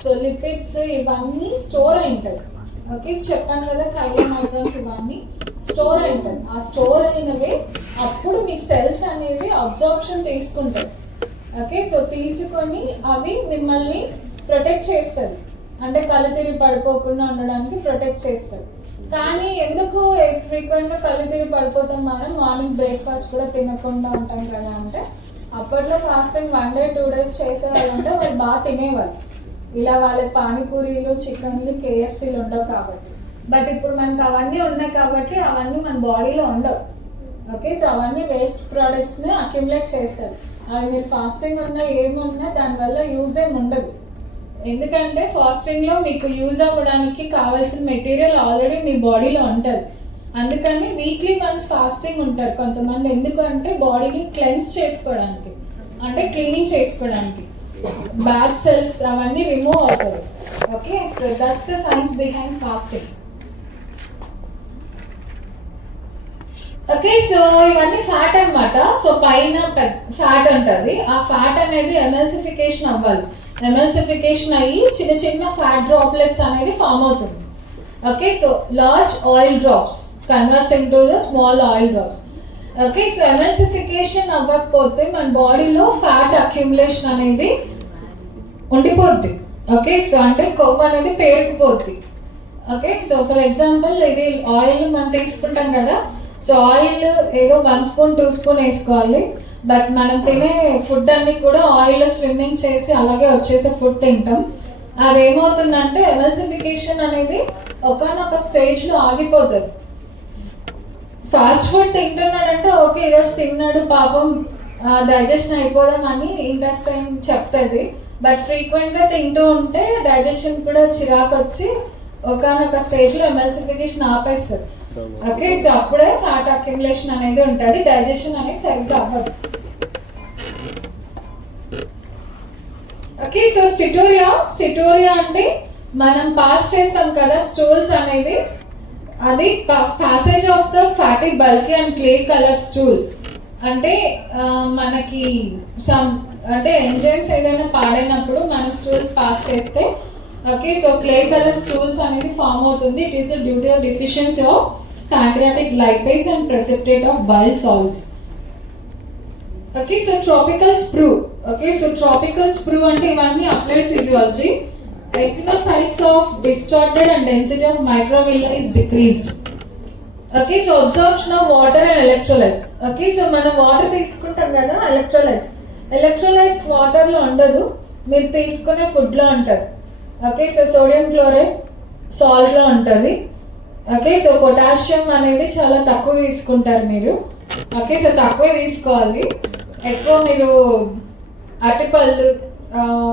సో లిపిడ్స్ ఇవన్నీ స్టోర్ అయి ఉంటుంది. ఓకే చెప్పాను కదా చైలోమైక్రాన్స్ ఇవన్నీ స్టోర్ అయి ఉంటుంది. ఆ స్టోర్ అయినవి అప్పుడు మీ సెల్స్ అనేవి అబ్జార్ప్షన్ తీసుకుంటాయి. ఓకే సో తీసుకొని అవి మిమ్మల్ని ప్రొటెక్ట్ చేస్తుంది, అంటే కళ్ళు తిరిగి పడిపోకుండా ఉండడానికి ప్రొటెక్ట్ చేస్తుంది. కానీ ఎందుకు ఫ్రీక్వెంట్గా కళ్ళు తిరిగి పడిపోతాం, మనం మార్నింగ్ బ్రేక్ఫాస్ట్ కూడా తినకుండా ఉంటాం కదా అంటే అప్పట్లో ఫాస్టింగ్ 1 day 2 days చేసేవాళ్ళు ఉంటే వాళ్ళు బాగా తినేవాళ్ళు, ఇలా వాళ్ళ పానీపూరీలు చికెన్లు కేఎఫ్సీలు ఉండవు కాబట్టి. బట్ ఇప్పుడు మనకు అవన్నీ ఉన్నాయి కాబట్టి అవన్నీ మన బాడీలో ఉండవు. ఓకే సో అవన్నీ వేస్ట్ ప్రోడక్ట్స్ని అక్యుములేట్ చేస్తారు. అవి మీరు ఫాస్టింగ్ ఉన్నా ఏమున్నా దానివల్ల యూజ్ ఏమి ఉండదు, ఎందుకంటే ఫాస్టింగ్లో మీకు యూజ్ అవ్వడానికి కావాల్సిన మెటీరియల్ ఆల్రెడీ మీ బాడీలో ఉంటుంది. అందుకని వీక్లీ వన్స్ ఫాస్టింగ్ ఉంటారు కొంతమంది, ఎందుకంటే బాడీని క్లెన్స్ చేసుకోవడానికి, అంటే క్లీనింగ్ చేసుకోవడానికి, బ్యాడ్ సెల్స్ అవన్నీ రిమూవ్ అవుతాయి. Okay so that's the science behind fasting. Okay so ఇవన్నీ ఫ్యాట్ అన్నమాట. సో పైన ఫ్యాట్ ఉంటుంది, ఆ ఫ్యాట్ అనేది ఎమల్సిఫికేషన్ అవ్వాలి. ఎమల్సిఫికేషన్ అయ్యి చిన్న చిన్న ఫ్యాట్ డ్రాప్లెట్స్ అనేది ఫామ్ అవుతుంది. Okay so large oil drops converts into the small oil drops. Okay so emulsification అవ్వకపోతే మన బాడీలో ఫ్యాట్ అక్యుములేషన్ అనేది ఉండిపోద్ది. ఓకే సో అంటే కొవ్వు అనేది పేరుకుపోద్ది. ఓకే సో ఫర్ ఎగ్జాంపుల్ ఇది ఆయిల్ మనం తీసుకుంటాం కదా, సో ఆయిల్ ఏదో 1 spoon 2 spoon వేసుకోవాలి, బట్ మనం తినే ఫుడ్ అన్ని కూడా ఆయిల్లో స్విమ్మింగ్ చేసి అలాగే వచ్చేసే ఫుడ్ తింటాం. అదేమవుతుందంటే ఎమల్సిఫికేషన్ అనేది ఒకనొక స్టేజ్లో ఆగిపోతుంది. ఫాస్ట్ ఫుడ్ తింటున్నాడంటే ఓకే ఈరోజు తిన్నాడు పాపం డైజెషన్ అయిపోదాం అని ఇంటెస్టైన్ చెప్తుంది, బట్ ఫ్రీక్వెంట్గా తింటూ ఉంటే డైజెషన్ కూడా చిరాకు వచ్చి ఒకనొక స్టేజ్లో ఎమల్సిఫికేషన్ ఆపేస్తుంది. ఓకే సో అప్పుడే ఫ్యాట్ అక్యుములేషన్ అనేది ఉంటుంది, డైజెషన్ అనేది సరిగ్గా అవ్వదు. ఓకే సో స్టిటోరియా అంటే మనం పాస్ చేస్తాం కదా స్టూల్స్ అనేది, అది passage of the fatty bulky and clay colour stool. అంటే మనకి అంటే ఎంజైమ్స్ ఏదైనా పాడైనప్పుడు మన స్టూల్స్ పాస్ చేస్తే okay so clay colour stools అనేది ఫామ్ అవుతుంది. It is due to deficiency of pancreatic lipase and precipitate of bile salts. Okay so tropical sprue. Okay so tropical sprue ante ivanni applied physiology. Epicycles of distorted and density of microvilli is decreased. Okay so absorption of water and electrolytes. Okay so mana water తీసుకుంటాం కదా, electrolytes water లో ఉండదు, మీరు తీసుకునే food లో ఉంటుంది. Okay so sodium chloride salt లో ఉంటుంది. ఓకే సో పొటాషియం అనేది చాలా తక్కువ తీసుకుంటారు మీరు. ఓకే సో తక్కువ తీసుకోవాలి, ఎక్కువ మీరు అరటిపళ్ళు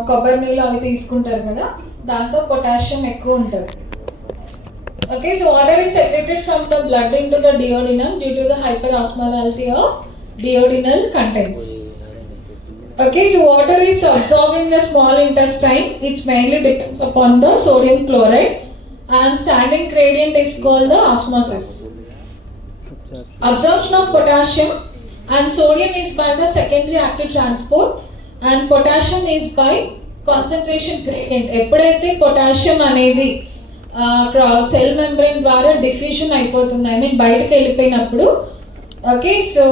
కొబ్బరి నీళ్ళు అవి తీసుకుంటారు కదా, దాంతో పొటాషియం ఎక్కువ ఉంటుంది. Okay so water is secreted from the blood into the duodenum due to the hyper osmolarity of duodenal contents. Okay so water is absorbed in the small intestine, which mainly depends upon the sodium chloride, and standing gradient is called the osmosis. Absorption of potassium and sodium is by the secondary active transport, and potassium is by concentration gradient. ఎప్పుడైతే potassium అనేది cell membrane ద్వారా diffusion అయిపోతుంది, I mean బయటకు వెళ్ళిపోయినప్పుడు okay so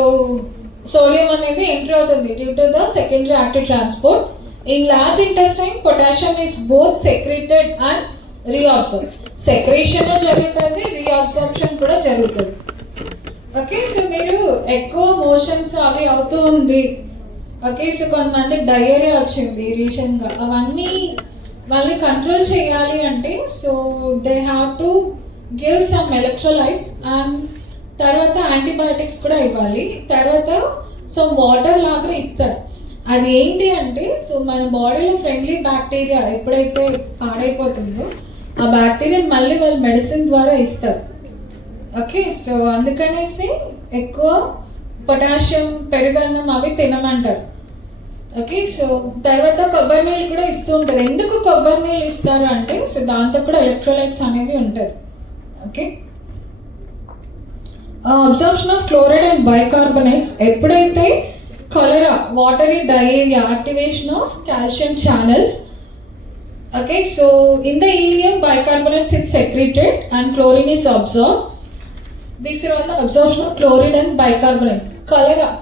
sodium అనేది enter అవుతుంది due to the secondary active transport. In large intestine potassium is both secreted and reabsorb. Secretion జరుగుతుంది, reabsorption కూడా జరుగుతుంది. ఓకే సో మీరు ఎక్కువ మోషన్స్ అవి అవుతూ ఉంది, ఓకే, సో కొంతమంది డయేరియా వచ్చింది రీసెంట్గా, అవన్నీ వాళ్ళని కంట్రోల్ చేయాలి అంటే so they have to give some electrolytes and తర్వాత యాంటీబయాటిక్స్ కూడా ఇవ్వాలి. తర్వాత సో వాటర్ లాగా ఇస్తారు. అది ఏంటి అంటే సో మన బాడీలో ఫ్రెండ్లీ బ్యాక్టీరియా ఎప్పుడైతే పాడైపోతుందో ఆ బ్యాక్టీరియాని మళ్ళీ వాళ్ళు మెడిసిన్ ద్వారా ఇస్తారు. ఓకే, సో అందుకనేసి ఎక్కువ పొటాషియం, పెరుగన్నం అవి తినమంటారు. ఓకే, సో తర్వాత కొబ్బరి నీళ్ళు కూడా ఇస్తూ ఉంటారు. ఎందుకు కొబ్బరి నీళ్ళు ఇస్తారు అంటే సో దాంతో కూడా ఎలక్ట్రోలైట్స్ అనేవి ఉంటుంది. Okay, absorption of chloride and bicarbonates. ఎప్పుడైతే cholera, watery diarrhoea, activation of calcium channels. Okay, so in the ileum bicarbonates is secreted and chlorine is absorbed. These are all the absorption of chloride and bicarbonates.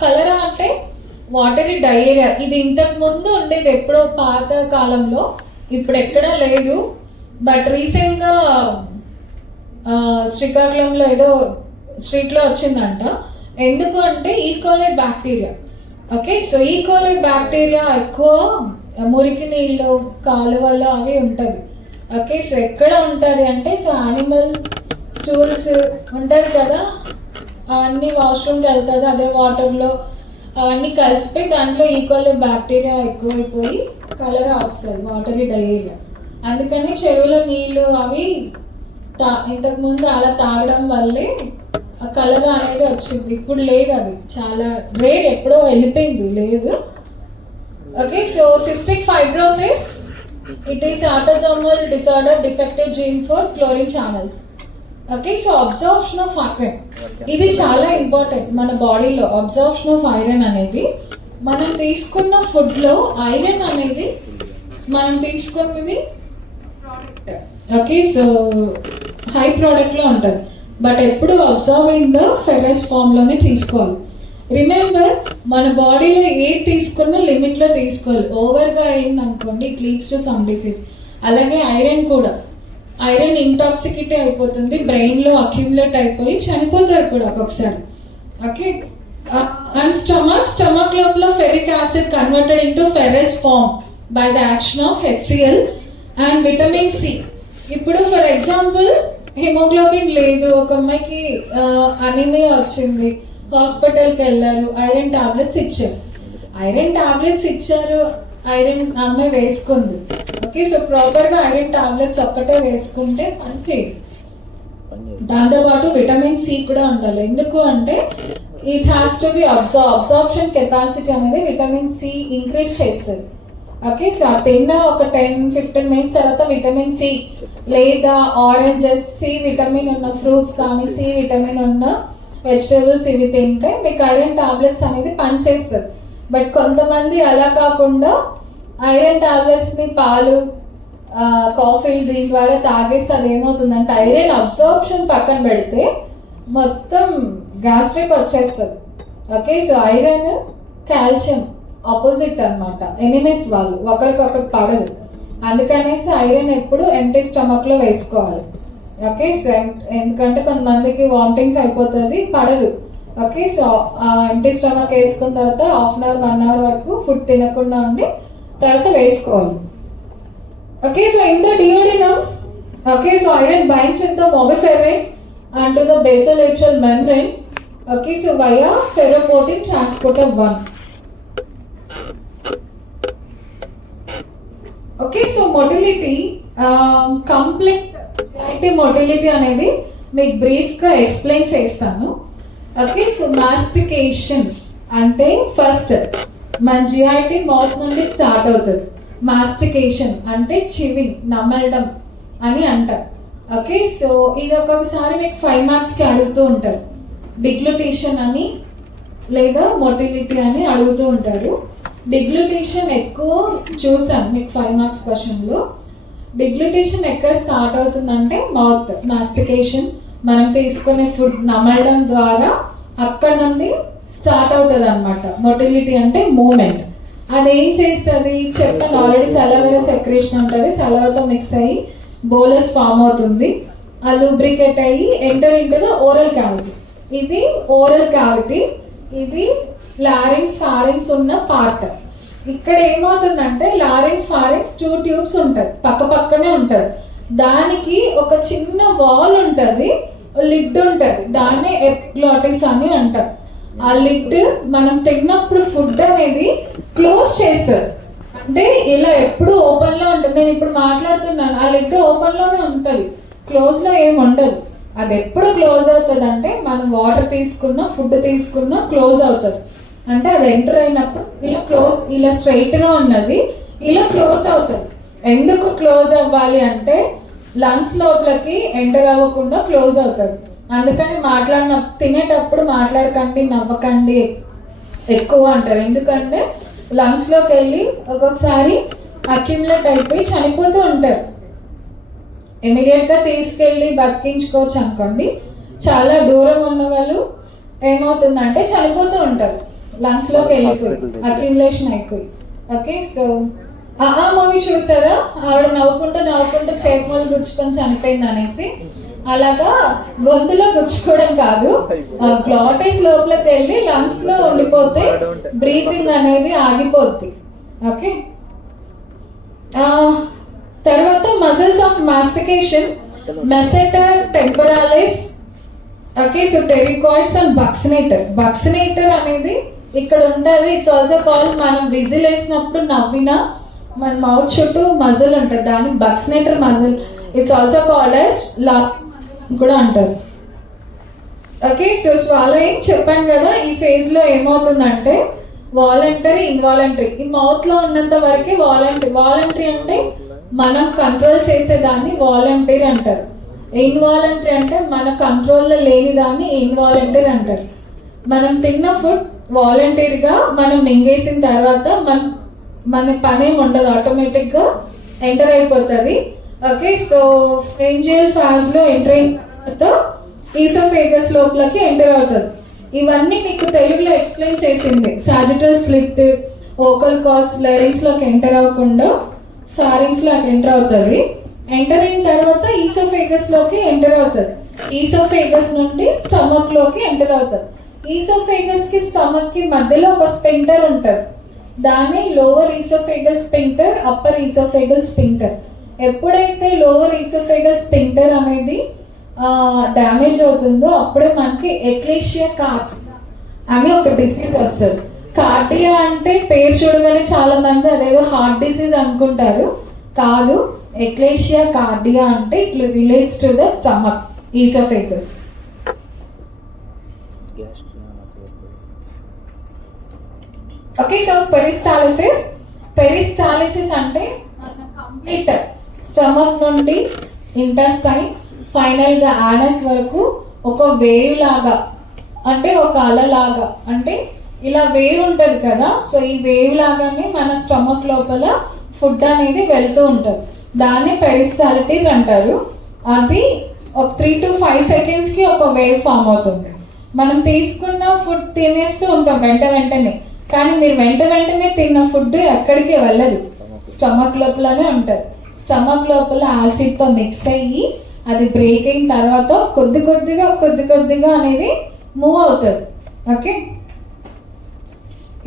కలరా అంటే watery diarrhoea. ఇది ఇంతకు ముందు ఉండేది ఎప్పుడో పాత కాలంలో, ఇప్పుడు ఎక్కడా లేదు. బట్ రీసెంట్గా శ్రీకాకుళంలో ఏదో స్ట్రీట్లో వచ్చిందంట. ఎందుకు అంటే E. coli bacteria. Okay, so E. coli bacteria ఎక్కువ మురికి నీళ్ళు, కాలువలు అవి ఉంటుంది. ఓకే, సో ఎక్కడ ఉంటుంది అంటే సో యానిమల్ స్టూల్స్ ఉంటుంది కదా, అవన్నీ వాష్రూమ్కి వెళ్తుంది, అదే వాటర్లో అవన్నీ కలిసిపోయి దాంట్లో ఈకోలై బ్యాక్టీరియా ఎక్కువైపోయి కలరా వస్తుంది, వాటరీ డయేరియా. అందుకని చెరువుల నీళ్ళు అవి ఇంతకుముందు అలా తాగడం వల్లే కలరా అనేది వచ్చింది. ఇప్పుడు లేదు, అది చాలా రేర్, ఎప్పుడో వెళ్ళిపోయింది, లేదు. Okay, so cystic fibrosis, it is autosomal disorder, defective gene for chlorine channels. Okay, so absorption of iron, ఇది చాలా ఇంపార్టెంట్ మన బాడీలో. అబ్జార్ప్షన్ ఆఫ్ ఐరన్ అనేది మనం తీసుకున్న ఫుడ్లో ఐరన్ అనేది మనం తీసుకున్నది ఓకే సో హై ప్రోడక్ట్లో ఉంటుంది. బట్ ఎప్పుడు అబ్జర్వ్ ఇన్ ద ఫెర్రస్ ఫామ్లోనే తీసుకోవాలి. రిమెంబర్, మన బాడీలో ఏది తీసుకున్నా లిమిట్లో తీసుకోవాలి. ఓవర్గా అయింది అనుకోండి, it leads to some disease. అలాగే ఐరన్ కూడా, ఐరన్ ఇంటాక్సికేట్ అయిపోతుంది, బ్రెయిన్లో అక్యుములేట్ అయిపోయి చనిపోతారు కూడా ఒక్కొక్కసారి. ఓకే, అండ్ స్టమక్ లోపల ferric acid converted into ferrous form by the action of HCl and vitamin C. ఇప్పుడు ఫర్ ఎగ్జాంపుల్ హిమోగ్లోబిన్ లేదు, ఒక అమ్మాయికి అనీమియా వచ్చింది, హాస్పిటల్కి వెళ్ళారు, ఐరన్ టాబ్లెట్స్ ఇచ్చారు. ఐరన్ అమ్మాయి వేసుకుంది. ఓకే, సో ప్రాపర్గా ఐరన్ టాబ్లెట్స్ ఒక్కటే వేసుకుంటే పనిచేయదు. దాంతోపాటు విటమిన్ C కూడా ఉండాలి. ఎందుకు అంటే it has to be absorption capacity అనేది విటమిన్ C ఇంక్రీజ్ చేస్తుంది. ఓకే, సో ఆ తిన్న ఒక 10-15 మినిట్స్ తర్వాత విటమిన్ C లేదా ఆరెంజెస్, C విటమిన్ ఉన్న ఫ్రూట్స్ కానీ C విటమిన్ ఉన్న వెజిటేబుల్స్ ఇవి తింటే మీకు ఐరన్ టాబ్లెట్స్ అనేది పనిచేస్తుంది. బట్ కొంతమంది అలా కాకుండా ఐరన్ టాబ్లెట్స్ని పాలు, కాఫీ దీని ద్వారా తాగేస్తే అది ఏమవుతుందంటే ఐరన్ అబ్జార్ప్షన్ పక్కన పెడితే మొత్తం గ్యాస్ట్రిక్ వచ్చేస్తుంది. Okay, so iron calcium opposite అనమాట, ఎనిమీస్ వాళ్ళు, ఒకరికొకరు పడదు. అందుకనేసి ఐరన్ ఎప్పుడు ఎంటీ స్టమక్లో వేసుకోవాలి. ఓకే, సో ఎందుకంటే కొంతమందికి వామిటింగ్స్ అయిపోతుంది, పడదు. ఓకే, సో ఎంటీ స్టమక్ వేసుకున్న తర్వాత 1/2 అవర్ 1 అవర్ వరకు ఫుడ్ తినకుండా ఉండి తర్వాత వేసుకోవాలి. Okay, so in the duodenum, okay, so iron binds with the mobilferrin and to the basolateral membrane. Okay, so via ferroportin transporter 1. Okay, so motility, complete motility అనేది మీకు బ్రీఫ్గా ఎక్స్ప్లెయిన్ చేస్తాను. Okay, so mastication అంటే first మన GIT mouth నుండి start అవుతుంది. Mastication అంటే chewing, నమలడం అని అంటారు. ఓకే, సో ఇది ఒక్కొక్కసారి మీకు 5 మార్క్స్కి అడుగుతూ ఉంటారు. డిగ్లుటేషన్ అని లేదా మొటిలిటీ అని అడుగుతూ ఉంటారు. డిగ్లుటేషన్ ఎక్కువ చూసాను మీకు 5 మార్క్స్ క్వశ్చన్లో. డిగ్లుటేషన్ ఎక్కడ స్టార్ట్ అవుతుందంటే మౌత్ మాస్టికేషన్, మనం తీసుకునే ఫుడ్ నమలడం ద్వారా అక్కడ నుండి స్టార్ట్ అవుతుంది అనమాట. మొటిలిటీ అంటే మూమెంట్. అదేం చేస్తుంది చెప్పాను ఆల్రెడీ, సలైవరీ సెక్రేషన్ ఉంటుంది, సలైవాతో మిక్స్ అయ్యి బోలస్ ఫామ్ అవుతుంది, ఆ లూబ్రికేట్ అయ్యి enter into the oral cavity. ఇది ఓరల్ క్యావిటీ, ఇది లారింగ్స్ ఫారింగ్స్ ఉన్న పార్ట్. ఇక్కడ ఏమవుతుందంటే లారింగ్స్ ఫారింగ్స్ 2 ట్యూబ్స్ ఉంటాయి, పక్క పక్కనే ఉంటాయి. దానికి ఒక చిన్న వాల్ ఉంటుంది, లిడ్ ఉంటుంది, దాన్ని ఎపిగ్లాటిస్ అని అంటారు. ఆ లిడ్ మనం తిన్నప్పుడు ఫుడ్ అనేది క్లోజ్ చేస్తారు. అంటే ఇలా ఎప్పుడు ఓపెన్ లో ఉంటుంది. నేను ఇప్పుడు మాట్లాడుతున్నాను, ఆ లిడ్ ఓపెన్ లోనే ఉంటుంది, క్లోజ్ లో ఏమి ఉండదు. అది ఎప్పుడు క్లోజ్ అవుతుంది అంటే మనం వాటర్ తీసుకున్నా ఫుడ్ తీసుకున్నా క్లోజ్ అవుతుంది. అంటే అది ఎంటర్ అయినప్పుడు ఇలా క్లోజ్, ఇలా స్ట్రైట్ గా ఉన్నది ఇలా క్లోజ్ అవుతుంది. ఎందుకు క్లోజ్ అవ్వాలి అంటే లంగ్స్ లోపలికి ఎంటర్ అవ్వకుండా క్లోజ్ అవుతుంది. అందుకని తినేటప్పుడు మాట్లాడకండి, నవ్వకండి ఎక్కువ అంటారు. ఎందుకంటే లంగ్స్ లోకి వెళ్ళి ఒక్కొక్కసారి అక్యుములేట్ అయిపోయి చనిపోతూ ఉంటారు. ఇమీడియట్ గా తీసుకెళ్ళి బతికించుకోవచ్చు అనుకోండి, చాలా దూరం ఉన్న వాళ్ళు ఏమవుతుందంటే చనిపోతూ ఉంటారు, లంగ్స్ లోకి వెళ్ళిపోయి అక్యుములేషన్ అయిపోయి. ఓకే, సో ఆ మూవీ చూసారా, ఆవిడ నవ్వుకుంటూ చేపలు గుచ్చుకొని చనిపోయింది అనేసి. అలాగా గొంతులో గుచ్చుకోవడం కాదు, గ్లాటిస్ లోపలికి వెళ్ళి లంగ్స్ లో ఉండిపోతే బ్రీతింగ్ అనేది ఆగిపోద్ది. ఓకే, తర్వాత muscles of mastication, masseter, temporalis, okay, so pterygoids and buccinator. Buccinator అనేది ఇక్కడ ఉంటుంది. ఇట్స్ ఆల్సో కాల్, మనం విజిల్ వేసినప్పుడు నవ్వినా మన మౌత్ చుట్టూ మజిల్ ఉంటుంది, దాన్ని buccinator muscle. It's also called as లా కూడా అంటారు. ఓకే, సో స్వాలోయింగ్ చెప్పాను కదా, ఈ ఫేజ్ లో ఏమవుతుందంటే వాలంటరీ, ఇన్వాలంటరీ. ఈ మౌత్ లో ఉన్నంత వరకే వాలంటరీ అంటే మనం కంట్రోల్ చేసేదాన్ని వాలంటీర్ అంటారు. ఇన్వాలంటరీ అంటే మన కంట్రోల్లో లేని దాన్ని ఇన్వాలంటరీ అంటారు. మనం తిన్న ఫుడ్ వాలంటీర్గా మనం మింగేసిన తర్వాత మన పని ఉండదు, ఆటోమేటిక్గా ఎంటర్ అయిపోతుంది. ఓకే, సో ఫ్రెంజియల్ ఫాజ్ లో ఎంటర్ అయిన తర్వాత ఈసోఫేగస్ లోపలికి ఎంటర్ అవుతుంది. ఇవన్నీ మీకు తెలుగులో ఎక్స్ప్లెయిన్ చేసింది. సాజిటల్ స్లిట్, ఓకల్ కార్డ్స్ లెరింగ్స్ లోకి ఎంటర్ అవ్వకుండా ఫారింగ్స్ లోకి ఎంటర్ అవుతుంది. ఎంటర్ అయిన తర్వాత ఈసోఫేగస్ లోకి ఎంటర్ అవుతుంది. ఈసోఫేగస్ నుండి స్టమక్ లోకి ఎంటర్ అవుతుంది. ఈసోఫేగస్ కి స్టమక్ కి మధ్యలో ఒక స్పింక్టర్ ఉంటుంది, దాన్ని లోవర్ ఈసోఫేగల్ స్పింక్టర్, అప్పర్ ఈసోఫేగల్ స్పింక్టర్. ఎప్పుడైతే లోవర్ ఈసోఫేగల్ స్పింక్టర్ అనేది డ్యామేజ్ అవుతుందో అప్పుడే మనకి ఎక్లేషియా కార్డియా అని ఒక డిసీజ్ వస్తుంది. కార్డియా అంటే పేరు చూడగానే చాలా మంది అదేదో హార్ట్ డిసీజ్ అనుకుంటారు, కాదు. ఎక్లేషియా కార్డియా అంటే it relates to the stomach, oesophagus. Okay, so peristalsis అంటే కంప్లీట్ స్టమక్ నుండి ఇంటెస్టైన్ ఫైనల్ గా యానస్ వరకు ఒక వేవ్ లాగా, అంటే ఒక అలలాగా, అంటే ఇలా వేవ్ ఉంటుంది కదా, సో ఈ వేవ్ లాగానే మన స్టమక్ లోపల ఫుడ్ అనేది వెళ్తూ ఉంటుంది. దాన్ని పెరిస్టాలిటిస్ అంటారు. అది ఒక 3 to 5 seconds కి ఒక వేవ్ ఫామ్ అవుతుంది. మనం తీసుకున్న ఫుడ్ తినేస్తూ ఉంటాం వెంటనే, కానీ మీరు వెంటనే తిన్న ఫుడ్ ఎక్కడికి వెళ్ళదు, స్టమక్ లోపలనే ఉంటుంది. స్టమక్ లోపల యాసిడ్తో మిక్స్ అయ్యి అది బ్రేక్ అయిన తర్వాత కొద్ది కొద్దిగా అనేది మూవ్ అవుతుంది. ఓకే,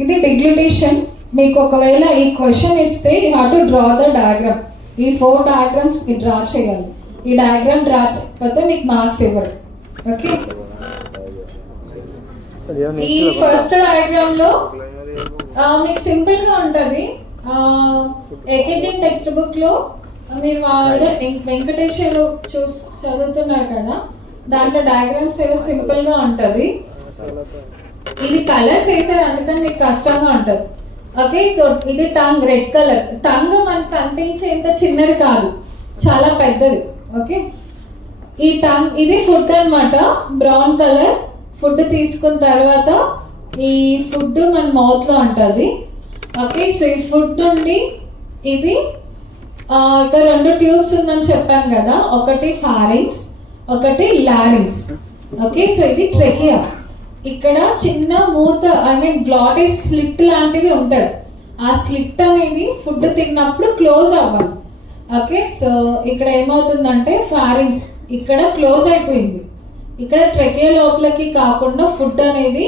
ఇది డిగ్లుటేషన్. మీకు ఒకవేళ ఈ క్వశ్చన్ ఇస్తే you have to draw the diagram. ఈ 4 డయాగ్రామ్స్ మీరు డ్రా చేయాలి. ఈ డయాగ్రామ్ డ్రా చేయకపోతే మీకు మార్క్స్ ఇవ్వరు. ఓకే, ఈ ఫస్ట్ డయాగ్రామ్ లో మీకు సింపుల్ గా ఉంటుంది. ఏకేజన్ టెక్స్ట్ బుక్ లో మీరు వెంకటేష్ ఏదో చదువుతున్నారు కదా, దాంట్లో డయాగ్రామ్స్ ఏదో సింపుల్ గా ఉంటుంది. ఇది కలర్స్ వేసారు అందుకని మీకు కష్టంగా ఉంటుంది. ఓకే, సో ఇది టంగ్, రెడ్ కలర్. టంగ్ మనకు కనిపించేంత చిన్నది కాదు, చాలా పెద్దది. ఓకే, ఈ టంగ్ ఇది ఫుడ్ అన్నమాట, బ్రౌన్ కలర్. ఫుడ్ తీసుకున్న తర్వాత ఈ ఫుడ్ మన మౌత్ లో ఉంటుంది. ఓకే, సో ఈ ఫుడ్ నుండి ఇది ఇక 2 ట్యూబ్స్ ఉందని చెప్పాను కదా, ఒకటి ఫారింగ్స్, ఒకటి లారింగ్స్. ఓకే, సో ఇది ట్రెకియా. ఇక్కడ చిన్న మూత, ఐ మీన్ గ్లాటిస్ స్లిట్ లాంటిది ఉంటుంది. ఆ స్లిట్ అనేది ఫుడ్ తిన్నప్పుడు క్లోజ్ అవ్వాలి. ఓకే, సో ఇక్కడ ఏమవుతుందంటే ఫారింగ్స్ ఇక్కడ క్లోజ్ అయిపోయింది. ఇక్కడ ట్రెకియా లోపలికి కాకుండా ఫుడ్ అనేది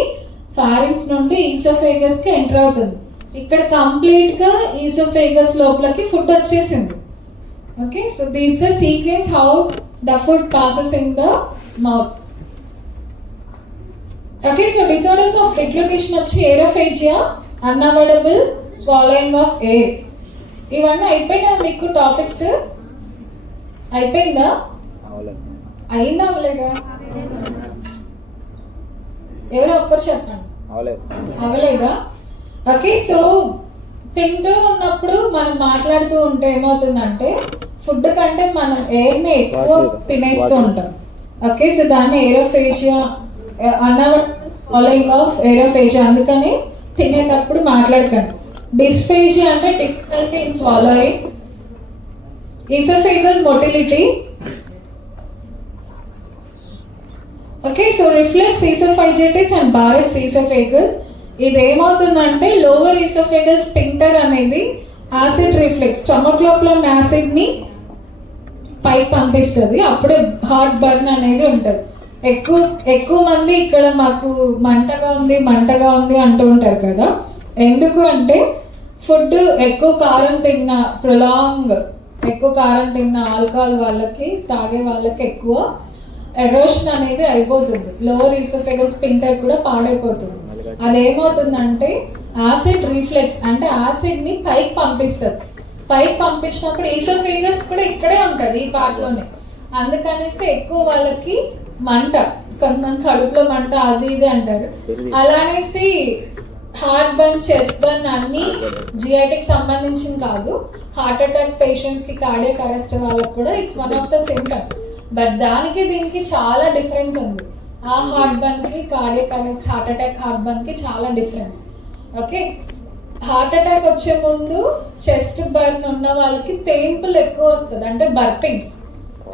ఫారింక్స్ నుండి ఈసోఫేగస్ కి ఎంటర్ అవుతుంది. ఇక్కడ కంప్లీట్ గా ఈసోఫేగస్ లోపలికి ఫుడ్ వచ్చేసింది. Okay, so this the sequence how the food passes in the mouth. Okay, so disorders of deglutition వచ్చి aerophagia, unavoidable swallowing of air. ఇవన్నీ అయిపోయినా మీకు టాపిక్స్ అయిపోయిందా? అయిందా అవ్వలేదా? ఎవరో ఒక్కరు చెప్పండి. అవ్వలేదా? ఓకే, సో తింటూ ఉన్నప్పుడు మనం మాట్లాడుతూ ఉంటే ఏమవుతుందంటే ఫుడ్ కంటే మనం ఎయిర్ని ఎక్కువ తినేస్తూ ఉంటాం. ఓకే, సో దాన్ని aerophagia, unavoidable swallowing of aerophagia. అందుకని తినేటప్పుడు మాట్లాడకండి. డిస్ఫేజియా అంటే difficulty in swallowing. Oesophageal motility. Okay, so reflex oesophagitis and Barrett's oesophagus. ఇది ఏమవుతుందంటే లోవర్ ఈసోఫేగస్ స్ఫింక్టర్ అనేది యాసిడ్ రిఫ్లెక్స్, స్టమక్ లోపల ఉన్న యాసిడ్ ని పైకి పంపిస్తుంది. అప్పుడే హార్ట్ బర్న్ అనేది ఉంటుంది. ఎక్కువ మంది ఇక్కడ మాకు మంటగా ఉంది అంటూ ఉంటారు కదా. ఎందుకు అంటే ఫుడ్ ఎక్కువ కారం తిన్న, ఎక్కువ కారం తిన్న ఆల్కహాల్ వాళ్ళకి, తాగే వాళ్ళకి ఎక్కువ ఎరోషన్ అనేది అయిపోతుంది. లోవర్ ఈసోఫేగల్ స్ఫింక్టర్ కూడా పాడైపోతుంది. అదేమవుతుందంటే యాసిడ్ రిఫ్లెక్స్ అంటే యాసిడ్ ని పైకి పంపిస్తుంది. పైకి పంపించినప్పుడు ఈసోఫేగస్ కూడా ఇక్కడే ఉంటుంది, ఈ పార్ట్ లోనే. అందుకనేసి ఎక్కువ వాళ్ళకి మంట, కొంతమంది కడుపులో మంట అది ఇది అంటారు. అలానేసి హార్ట్ బర్న్, చెస్ట్ బర్న్ అన్ని జిఐటికి సంబంధించింది కాదు. హార్ట్ అటాక్ పేషెంట్స్ కి, కార్డియాక్ అరెస్ట్ వాళ్ళకి కూడా it's one of the symptom. But దానికి దీనికి చాలా డిఫరెన్స్ ఉంది. ఆ హార్ట్ బర్న్ కి, cardiac arrest, heart attack, heart burn కి చాలా డిఫరెన్స్. ఓకే, హార్ట్ అటాక్ వచ్చే ముందు చెస్ట్ బర్న్ ఉన్న వాళ్ళకి తేంపులు ఎక్కువ వస్తుంది, అంటే బర్పింగ్స్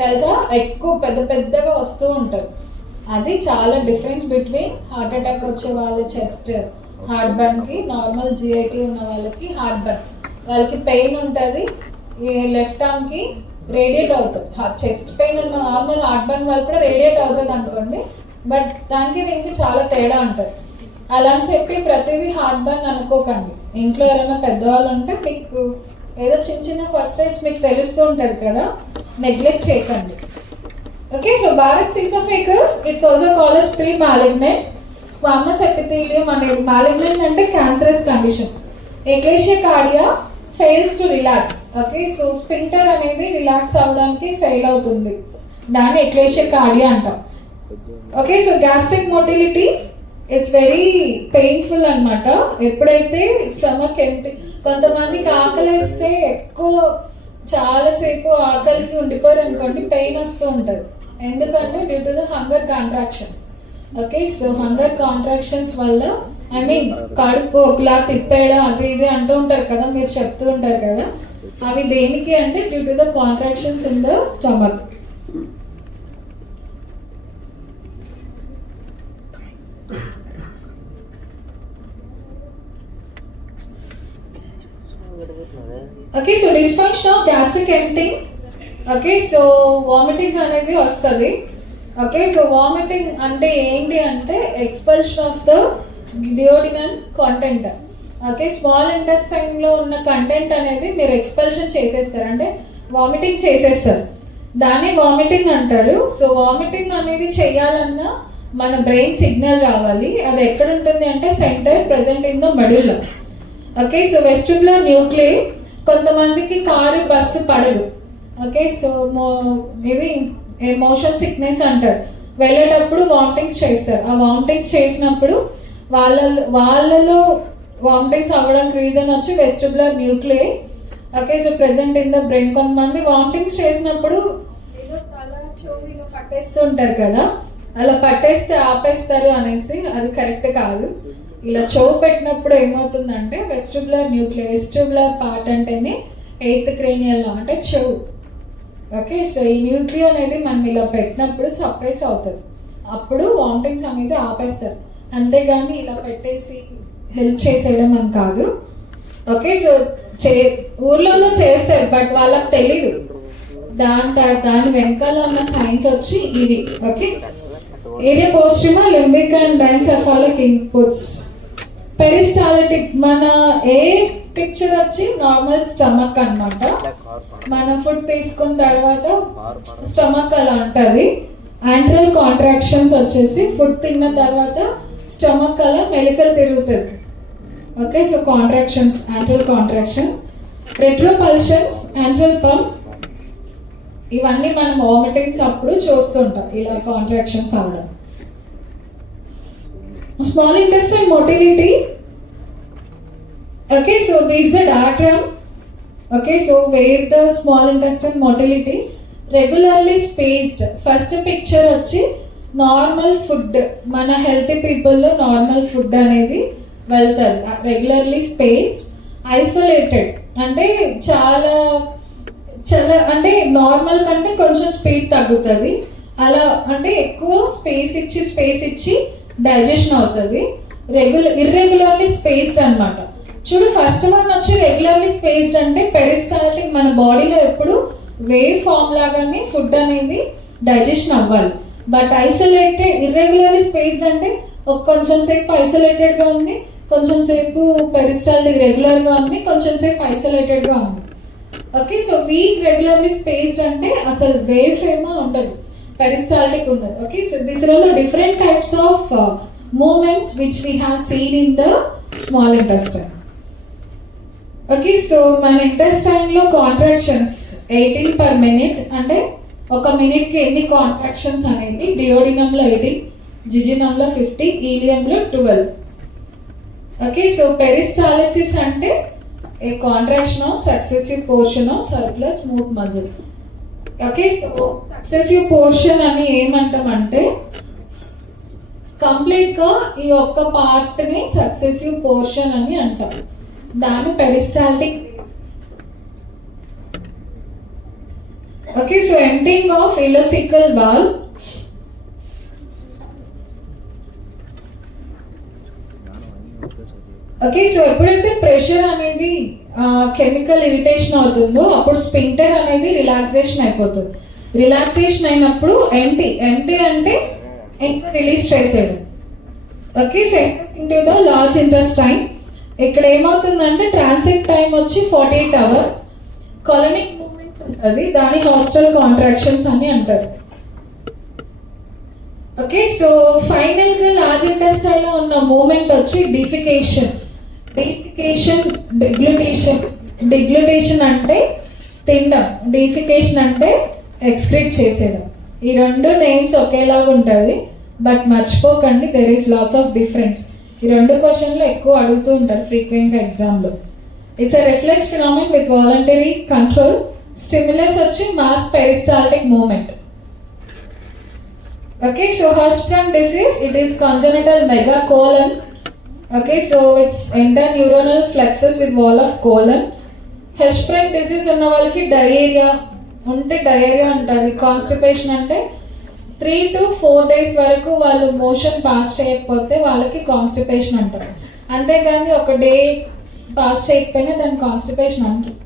తెలుసా, ఎక్కువ పెద్దగా వస్తూ ఉంటారు. అది చాలా డిఫరెన్స్ బిట్వీన్ హార్ట్ అటాక్ వచ్చే వాళ్ళ చెస్ట్ హార్ట్ బర్న్ కి, నార్మల్ జిఐటి ఉన్న వాళ్ళకి హార్ట్ బర్న్. వాళ్ళకి పెయిన్ ఉంటుంది, లెఫ్ట్ ఆర్మ్ కి రేడియేట్ అవుతుంది. చెస్ట్ పెయిన్ ఉన్న నార్మల్ హార్ట్ బర్న్ వాళ్ళు కూడా రేడియేట్ అవుతుంది అనుకోండి. బట్ దానికి దీనికి చాలా తేడా ఉంటుంది. అలా అని చెప్పి ప్రతిదీ హార్ట్ బర్న్ అనుకోకండి. ఇంట్లో ఎవరైనా పెద్దవాళ్ళు ఉంటే మీకు ఏదో చిన్న ఫస్ట్ ఎయిడ్స్ మీకు తెలుస్తూ ఉంటుంది కదా, నెగ్లెక్ట్ చేయకండి. Okay, so Barrett's oesophagus it's also called as pre-malignant squamous epithelium అనేది. మాలిగ్నెంట్ అంటే cancerous condition. Achalasia cardia fails to relax. Okay, so sphincter అనేది రిలాక్స్ అవ్వడానికి ఫెయిల్ అవుతుంది, దాన్ని ఎక్లేషియా కార్డియా అంటాం. Okay, so gastric motility it's very painful అనమాట. ఎప్పుడైతే stomach empty, కొంతమందికి ఆకలిస్తే ఎక్కువ చాలాసేపు ఆకలికి ఉండిపోయారు అనుకోండి, పెయిన్ వస్తూ ఉంటుంది. ఎందుకంటే due to the hunger contractions. Okay, so hunger contractions వల్ల కడుపు ఒకలా తిప్పేయడం అది ఇది అంటూ ఉంటారు కదా, మీరు చెప్తూ ఉంటారు కదా. అవి దేనికి అంటే due to the contractions in the stomach. Okay, so dysfunction of gastric emptying. Okay, so vomiting అనేది వస్తుంది. ఓకే, సో వామిటింగ్ అంటే ఏంటి అంటే expulsion of the duodenal content. Okay, small ఇంటెస్టైన్లో ఉన్న కంటెంట్ అనేది మీరు ఎక్స్పల్షన్ చేసేస్తారు, అంటే వామిటింగ్ చేసేస్తారు. దాన్ని వామిటింగ్ అంటారు. సో వామిటింగ్ అనేది చేయాలన్నా మన బ్రెయిన్ సిగ్నల్ రావాలి. అది ఎక్కడ ఉంటుంది అంటే centre present in the medulla. Okay, so vestibular nuclei. కొంతమందికి కారు బస్సు పడదు. ఓకే, సో ఇది మోషన్ సిక్నెస్ అంటారు. వెళ్ళేటప్పుడు వామిటింగ్స్ చేస్తారు. ఆ వామిటింగ్స్ చేసినప్పుడు వాళ్ళలో వామిటింగ్స్ అవ్వడానికి రీజన్ వచ్చి vestibular nuclei. Okay, so present in the brain. కొంతమంది వామిటింగ్స్ చేసినప్పుడు ఏదో తల చెవిలో పట్టేస్తూ ఉంటారు కదా, అలా పట్టేస్తే ఆపేస్తారు అనేసి, అది కరెక్ట్ కాదు. ఇలా చెవు పెట్టినప్పుడు ఏమవుతుందంటే వెస్టిబులర్ న్యూక్లియై, వెస్టిబులర్ పార్ట్ అంటేనే 8th క్రేనియల్ అంటే చెవు. ఓకే, సో ఈ న్యూక్లియో అనేది మనం ఇలా పెట్టినప్పుడు సప్రెస్ అవుతుంది, అప్పుడు వామిటింగ్స్ అనేది ఆపేస్తారు. అంతేగాని ఇలా పెట్టేసి హెల్ప్ చేసేయడం అని కాదు. ఓకే, సో ఊర్లలో చేస్తారు, బట్ వాళ్ళకి తెలీదు. దాని వెనకాల ఉన్న సైన్స్ వచ్చి ఇవి. Okay, area postrema limbic and diencephalic inputs. Peristaltic మన ఏ పిక్చర్ వచ్చి నార్మల్ స్టమక్ అన్నమాట. మన ఫుడ్ తీసుకున్న తర్వాత స్టమక్ అలా ఉంటుంది. యాంట్రల్ కాంట్రాక్షన్స్ వచ్చేసి ఫుడ్ తిన్న తర్వాత స్టమక్ అలా మెలికలు తిరుగుతుంది. Okay, so contractions, antral contractions. Retropulsions, antral pump, ఇవన్నీ మనం వామిటింగ్స్ అప్పుడు చూస్తుంటాం ఇలా కాంట్రాక్షన్స్ అవ్వడం. Small intestine motility. Okay, so this is the diagram. Okay, so where the small intestine motility regularly spaced. First picture వచ్చి నార్మల్ ఫుడ్, మన healthy పీపుల్లో normal food అనేది వెళ్తుంది. రెగ్యులర్లీ స్పేస్డ్, ఐసోలేటెడ్ అంటే చాలా చాలా అంటే నార్మల్ కంటే కొంచెం స్పీడ్ తగ్గుతుంది. అలా అంటే ఎక్కువ స్పేస్ ఇచ్చి డైజెషన్ అవుతుంది. ఇర్రెగ్యులర్లీ స్పేస్డ్ అన్నమాట. చూడు, ఫస్ట్ వన్ వచ్చి రెగ్యులర్లీ స్పేస్డ్ అంటే పెరిస్టాల్టిక్, మన బాడీలో ఎప్పుడు వేవ్ ఫామ్ లాగానే ఫుడ్ అనేది డైజెషన్ అవ్వాలి. బట్ ఐసోలేటెడ్, ఇర్రెగ్యులర్లీ స్పేస్డ్ అంటే కొంచెం సేపు ఐసోలేటెడ్గా ఉంది, కొంచెం సేపు పెరిస్టాల్టిక్ రెగ్యులర్గా ఉంది, కొంచెం సేపు ఐసోలేటెడ్గా ఉంది. Okay, so weak regularly spaced అంటే అసలు వేవ్ ఏమో ఉండదు, పెరిస్టాల్టిక్ ఉండదు. Okay, so this are all the different types of movements which we have seen in the small intestine. Okay, so మన ఇంటెస్టైన్లో కాంట్రాక్షన్స్ 18 per minute, అంటే ఒక మినిట్కి ఎన్ని కాంట్రాక్షన్స్ అనేది డియోడినంలో 18, జిజినంలో 15, ఈలియంలో 12. ఓకే, సో పెరిస్టాలిసిస్ అంటే a contraction of successive portion of circular smooth muscle. Okay, so successive portion అని ఏమంటామంటే కంప్లీట్గా ఈ ఒక్క పార్ట్ని సక్సెసివ్ పోర్షన్ అని అంటాం. దాని peristaltic. Okay, so emptying of ileocaecal valve. Okay, so ఎప్పుడైతే ప్రెషర్ అనేది కెమికల్ ఇరిటేషన్ అవుతుందో అప్పుడు స్పింక్టర్ అనేది రిలాక్సేషన్ అయిపోతుంది. రిలాక్సేషన్ అయినప్పుడు ఎంటీ అంటే ఎక్కువ రిలీజ్ చేసేది. Okay, so into the large intestine. ఇక్కడ ఏమవుతుందంటే ట్రాన్సిట్ టైం వచ్చి 48 hours. కొలనిక్ మూమెంట్స్ ఉంటుంది, దాని హాస్టల్ కాంట్రాక్షన్స్ అని అంటారు. ఓకే, సో ఫైనల్గా లార్జ్ ఇంటెస్టైన్లో ఉన్న మూమెంట్ వచ్చి డిఫికేషన్, డిగ్లుటేషన్ అంటే తినడం, డిఫికేషన్ అంటే ఎక్స్క్రీట్ చేసేయడం. ఈ రెండు నేమ్స్ ఒకేలాగా ఉంటుంది, బట్ మర్చిపోకండి there is lots of difference. ఈ రెండు క్వశ్చన్లు ఎక్కువ అడుగుతూ ఉంటారు ఫ్రీక్వెంట్గా ఎగ్జామ్లో. It's a reflex phenomenon with voluntary control. Stimulus వచ్చి mass peristaltic movement. Okay, so Hirschsprung disease, it is congenital megacolon. Okay, so it's interneuronal flexus with wall of colon. Hirschsprung disease ఉన్న వాళ్ళకి డయేరియా ఉంటే diarrhoea ఉంటుంది. Constipation అంటే 3 to 4 days వరకు వాళ్ళు motion pass చేయకపోతే వాళ్ళకి కాన్స్టిపేషన్ అంటారు. అంతేకాని ఒక డే పాస్ చేయకపోయినా దాన్ని కాన్స్టిపేషన్ అంటారు.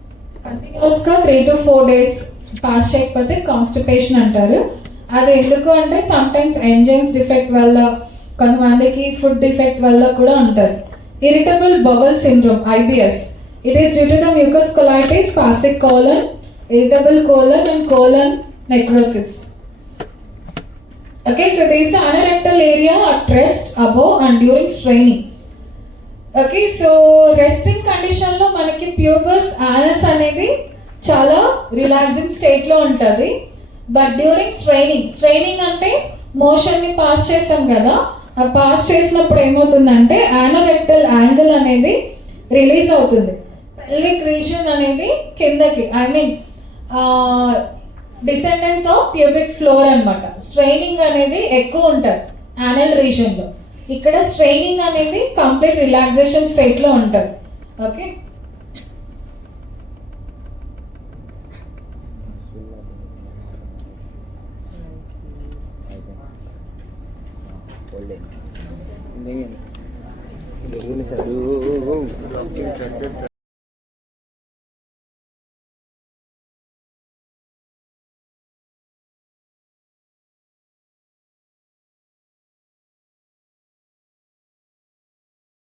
కంటిన్యూస్గా 3 to 4 days పాస్ చేయకపోతే కాన్స్టిపేషన్ అంటారు. అది ఎందుకు అంటే సమ్ టైమ్స్ ఎంజైమ్స్ డిఫెక్ట్ వల్ల, కొంతమందికి ఫుడ్ డిఫెక్ట్ వల్ల కూడా ఉంటుంది. Irritable bowel syndrome, IBS, it is due to the mucous colitis, spastic colon, irritable colon and colon necrosis. Okay, so this anorectal area at rest, above and during straining. Okay, so resting కండిషన్లో మనకి ప్యూబస్ anus అనేది చాలా relaxing స్టేట్లో ఉంటుంది. But during straining అంటే మోషన్ని pass చేసాం కదా, ఆ పాస్ చేసినప్పుడు ఏమవుతుందంటే యానోరెక్టల్ యాంగిల్ అనేది రిలీజ్ అవుతుంది. పెల్విక్ రీజన్ అనేది కిందకి, I mean descendants of pubic floor అనమాట. స్ట్రైనింగ్ అనేది ఎక్కువ ఉంటుంది యానల్ రీజన్లో. ఇక్కడ స్ట్రైనింగ్ అనేది కంప్లీట్ రిలాక్సేషన్ స్టేట్లో ఉంటుంది. Okay, Ini